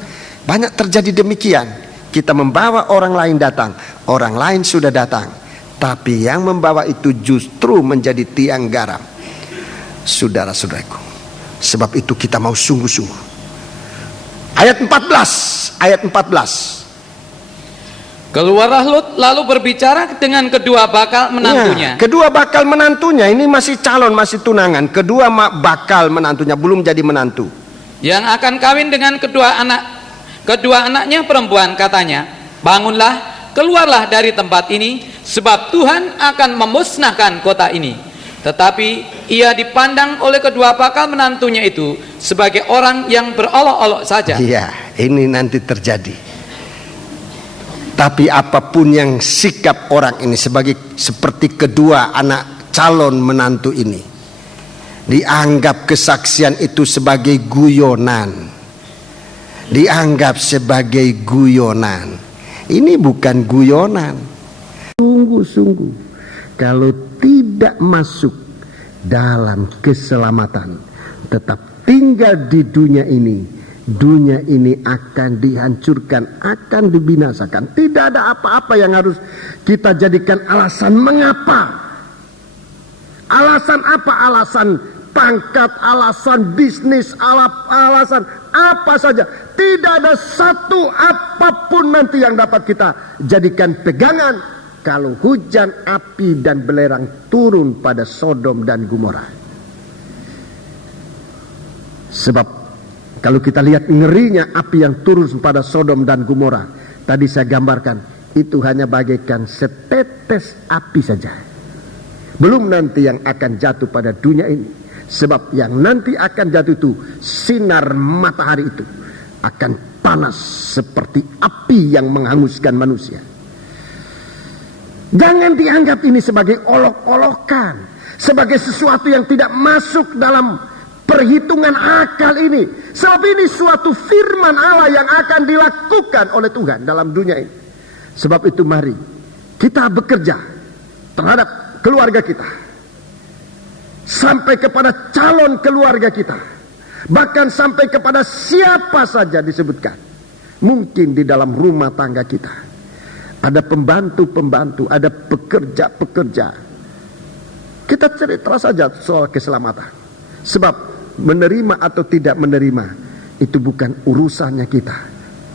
Banyak terjadi demikian. Kita membawa orang lain datang, orang lain sudah datang, tapi yang membawa itu justru menjadi tiang garam. Saudara-saudaraku, sebab itu kita mau sungguh-sungguh. Ayat 14. Keluarlah Lut lalu berbicara dengan kedua bakal menantunya. Ya, kedua bakal menantunya, ini masih calon, masih tunangan. Kedua bakal menantunya, belum jadi menantu. Yang akan kawin dengan kedua anaknya perempuan, katanya, bangunlah, keluarlah dari tempat ini, sebab Tuhan akan memusnahkan kota ini. Tetapi ia dipandang oleh kedua bakal menantunya itu sebagai orang yang berolok-olok saja. Iya, ini nanti terjadi. Tapi apapun yang sikap orang ini seperti kedua anak calon menantu ini, dianggap kesaksian itu sebagai guyonan. Dianggap sebagai guyonan. Ini bukan guyonan. Sungguh-sungguh, kalau tidak masuk dalam keselamatan, tetap tinggal di dunia ini akan dihancurkan, akan dibinasakan. Tidak ada apa-apa yang harus kita jadikan alasan mengapa. Alasan apa? Alasan pangkat, alasan bisnis, alasan apa saja. Tidak ada satu apapun nanti yang dapat kita jadikan pegangan kalau hujan api dan belerang turun pada Sodom dan Gomora. Sebab kalau kita lihat ngerinya api yang turun pada Sodom dan Gomora, tadi saya gambarkan, itu hanya bagaikan setetes api saja. Belum nanti yang akan jatuh pada dunia ini. Sebab yang nanti akan jatuh itu, sinar matahari itu akan panas seperti api yang menghanguskan manusia. Jangan dianggap ini sebagai olok-olokan, sebagai sesuatu yang tidak masuk dalam perhitungan akal ini. Sebab ini suatu firman Allah yang akan dilakukan oleh Tuhan dalam dunia ini. Sebab itu mari kita bekerja terhadap keluarga kita, sampai kepada calon keluarga kita, bahkan sampai kepada siapa saja disebutkan. Mungkin di dalam rumah tangga kita ada pembantu-pembantu, ada pekerja-pekerja. Kita cerita saja soal keselamatan. Sebab menerima atau tidak menerima itu bukan urusannya kita,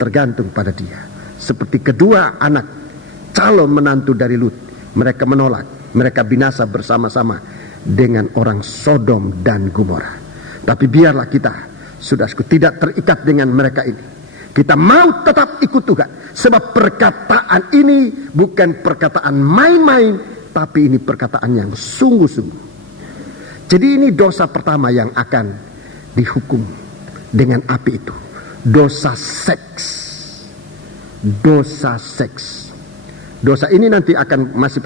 tergantung pada dia. Seperti kedua anak calon menantu dari Lut, mereka menolak, mereka binasa bersama-sama dengan orang Sodom dan Gomora. Tapi biarlah kita, saudaraku, tidak terikat dengan mereka ini. Kita mau tetap ikut Tuhan. Sebab perkataan ini bukan perkataan main-main, tapi ini perkataan yang sungguh-sungguh. Jadi ini dosa pertama yang akan dihukum dengan api itu. Dosa seks. Dosa seks. Dosa ini nanti masih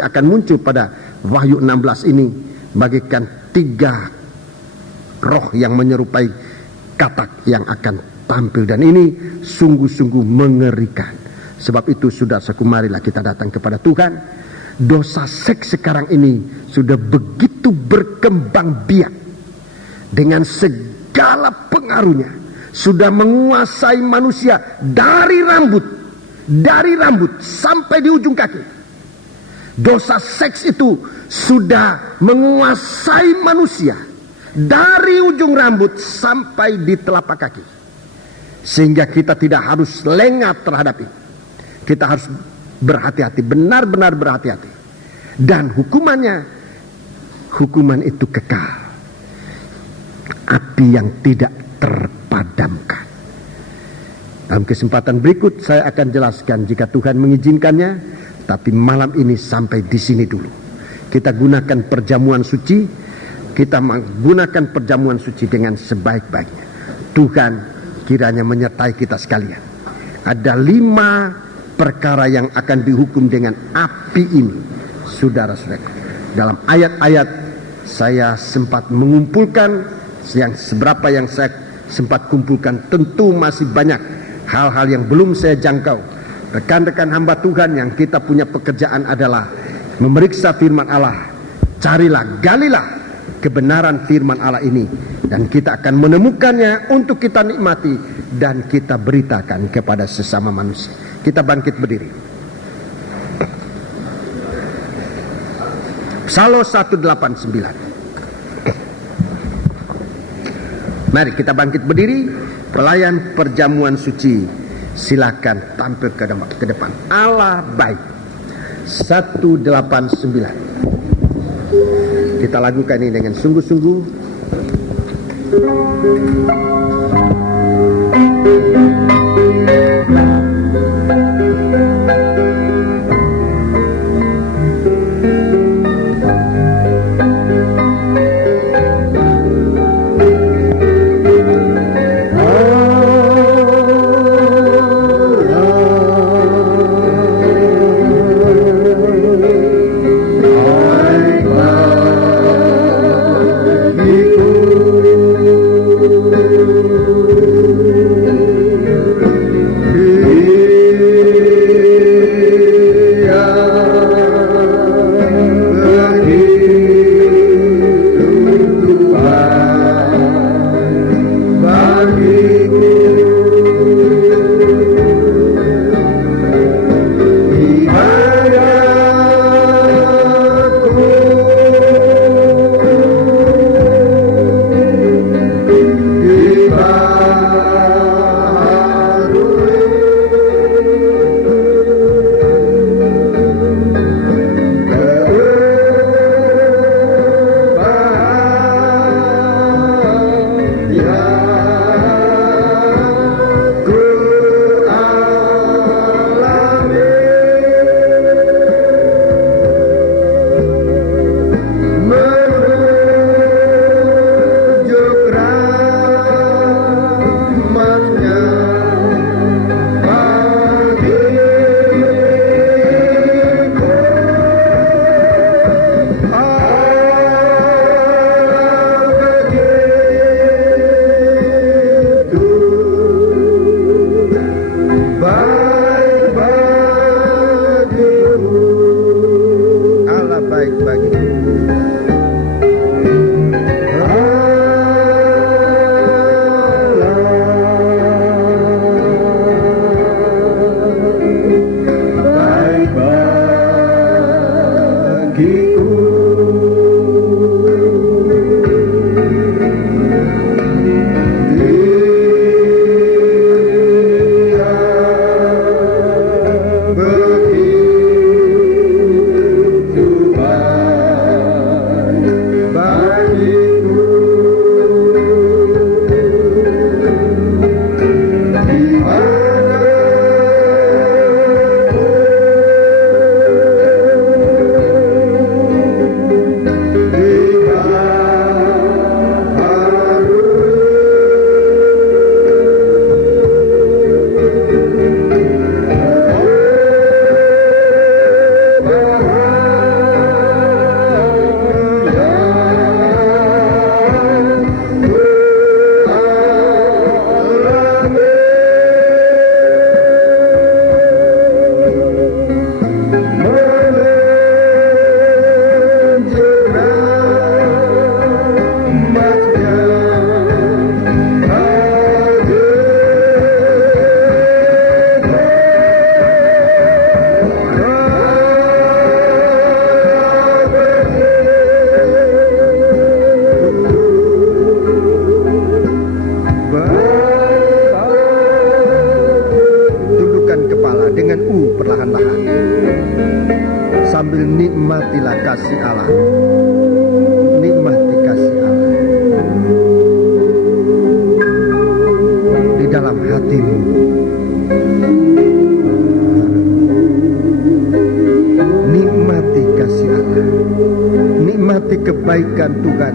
akan muncul pada Wahyu 16 ini, bagaikan 3 roh yang menyerupai katak yang akan tampil, dan ini sungguh-sungguh mengerikan. Sebab itu saudaraku, marilah kita datang kepada Tuhan. Dosa seks sekarang ini sudah begitu berkembang biak dengan segala pengaruhnya, sudah menguasai manusia dari rambut sampai di ujung kaki. Dosa seks itu sudah menguasai manusia dari ujung rambut sampai di telapak kaki, sehingga kita tidak harus lengah terhadap ini. Kita harus berhati-hati, benar-benar berhati-hati. Dan hukuman itu kekal, api yang tidak terpadamkan. Dalam kesempatan berikut saya akan jelaskan jika Tuhan mengizinkannya, tapi malam ini sampai di sini dulu. Kita gunakan perjamuan suci, kita menggunakan perjamuan suci dengan sebaik-baiknya. Tuhan kiranya menyertai kita sekalian. Ada 5 perkara yang akan dihukum dengan api ini, saudara-saudara. Dalam ayat-ayat saya sempat mengumpulkan, yang seberapa yang saya sempat kumpulkan, tentu masih banyak hal-hal yang belum saya jangkau. Rekan-rekan hamba Tuhan, yang kita punya pekerjaan adalah memeriksa firman Allah. Carilah, galilah kebenaran firman Allah ini, dan kita akan menemukannya untuk kita nikmati dan kita beritakan kepada sesama manusia. Kita bangkit berdiri. Psalm 189. Mari kita bangkit berdiri. Pelayan perjamuan suci, silakan tampil ke depan. Allah baik. 189. Kita lakukan ini dengan sungguh-sungguh. dengan U perlahan-lahan. Sambil nikmatilah kasih Allah. Nikmati kasih Allah di dalam hatimu. Nikmati kasih Allah. Nikmati kebaikan Tuhan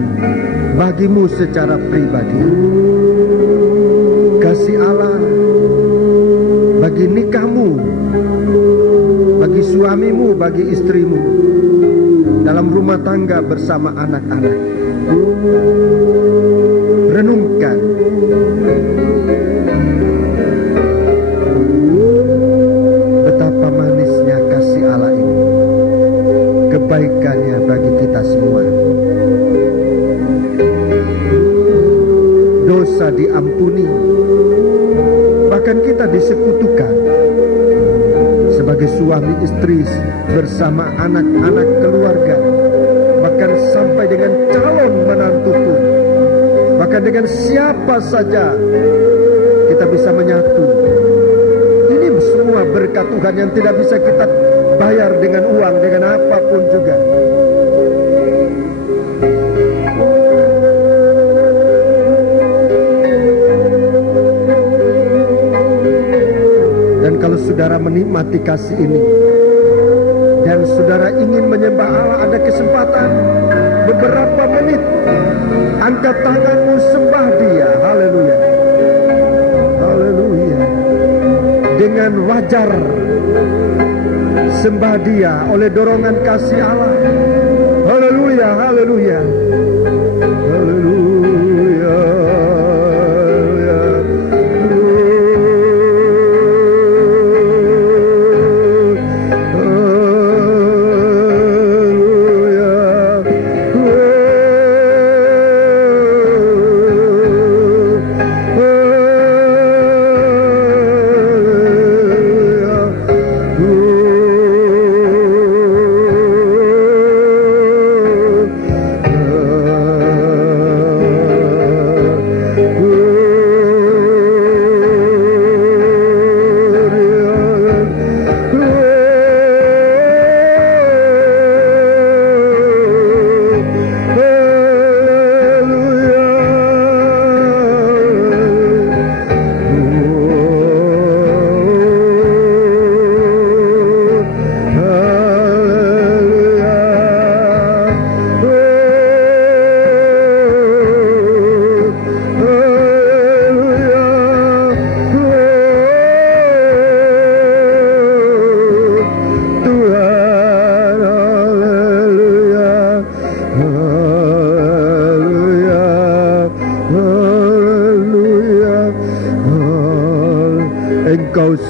bagimu secara pribadi. Kasih Allah bagi nikahmu, bagi suamimu, bagi istrimu, dalam rumah tangga bersama anak-anak. Renungkan. Betapa manisnya kasih Allah ini. Kebaikannya bagi kita semua. Dosa diampuni. Bahkan kita disekutukan sebagai suami istri bersama anak-anak keluarga, bahkan sampai dengan calon menantu pun, bahkan dengan siapa saja kita bisa menyatu. Ini semua berkat Tuhan yang tidak bisa kita bayar dengan uang, dengan apapun juga. Dan kalau saudara menikmati kasih ini dan saudara ingin menyembah Allah, ada kesempatan beberapa menit, angkat tanganmu, sembah Dia. Haleluya, haleluya. Dengan wajar sembah Dia oleh dorongan kasih Allah. Haleluya, haleluya, haleluya.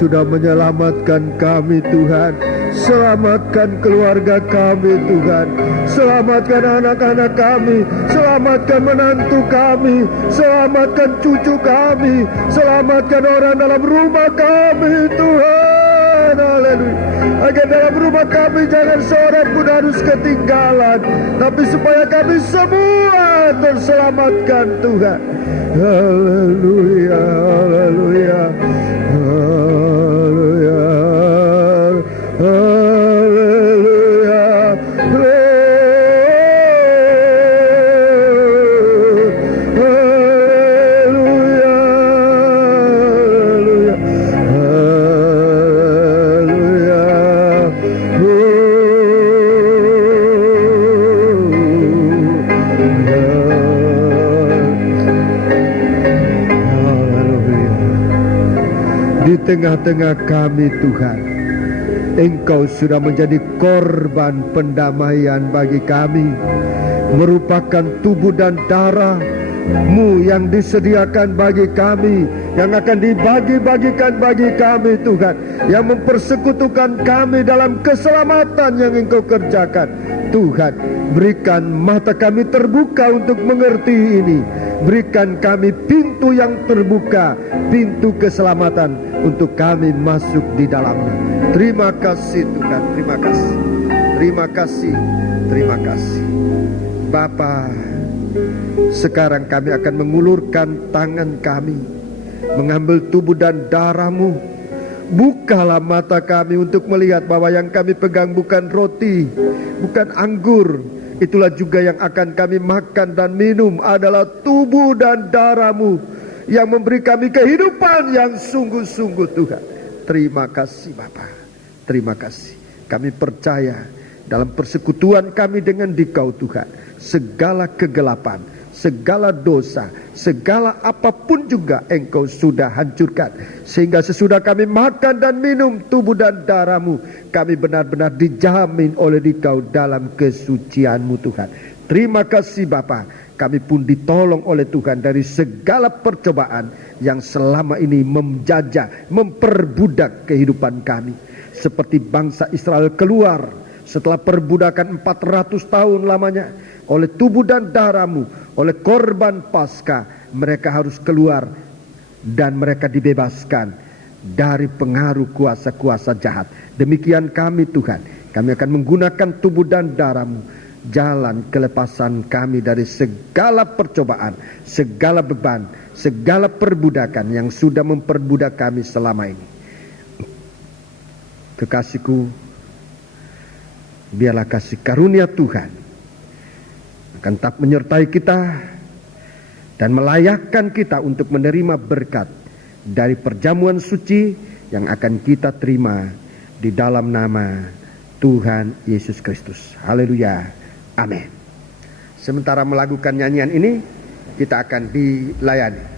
Sudah menyelamatkan kami Tuhan. Selamatkan keluarga kami Tuhan. Selamatkan anak-anak kami. Selamatkan menantu kami. Selamatkan cucu kami. Selamatkan orang dalam rumah kami Tuhan. Haleluya. Agar dalam rumah kami jangan seorang pun harus ketinggalan, tapi supaya kami semua terselamatkan Tuhan. Haleluya, haleluya. Di tengah-tengah kami Tuhan, Engkau sudah menjadi korban pendamaian bagi kami, merupakan tubuh dan darah-Mu yang disediakan bagi kami, yang akan dibagi-bagikan bagi kami Tuhan, yang mempersekutukan kami dalam keselamatan yang Engkau kerjakan. Tuhan, berikan mata kami terbuka untuk mengerti ini. Berikan kami pintu yang terbuka, pintu keselamatan untuk kami masuk di dalamnya. Terima kasih Tuhan, terima kasih. Terima kasih, terima kasih. Bapa, sekarang kami akan mengulurkan tangan kami, mengambil tubuh dan darah-Mu Bukalah mata kami untuk melihat bahwa yang kami pegang bukan roti, bukan anggur. Itulah juga yang akan kami makan dan minum adalah tubuh dan darah-Mu yang memberi kami kehidupan yang sungguh-sungguh Tuhan. Terima kasih Bapa. Terima kasih. Kami percaya dalam persekutuan kami dengan Dikau Tuhan, segala kegelapan, segala dosa, segala apapun juga Engkau sudah hancurkan. Sehingga sesudah kami makan dan minum tubuh dan darah-Mu, kami benar-benar dijamin oleh Dikau dalam kesucian-Mu Tuhan. Terima kasih Bapa. Kami pun ditolong oleh Tuhan dari segala percobaan yang selama ini menjajah, memperbudak kehidupan kami. Seperti bangsa Israel keluar setelah perbudakan 400 tahun lamanya, oleh tubuh dan darah-Mu, oleh korban Paskah, mereka harus keluar dan mereka dibebaskan dari pengaruh kuasa-kuasa jahat. Demikian kami Tuhan, kami akan menggunakan tubuh dan darah-Mu, jalan kelepasan kami dari segala percobaan, segala beban, segala perbudakan yang sudah memperbudak kami selama ini. Kekasihku, biarlah kasih karunia Tuhan akan tetap menyertai kita dan melayakkan kita untuk menerima berkat dari perjamuan suci yang akan kita terima di dalam nama Tuhan Yesus Kristus. Haleluya. Amin. Sementara melakukan nyanyian ini, kita akan dilayani.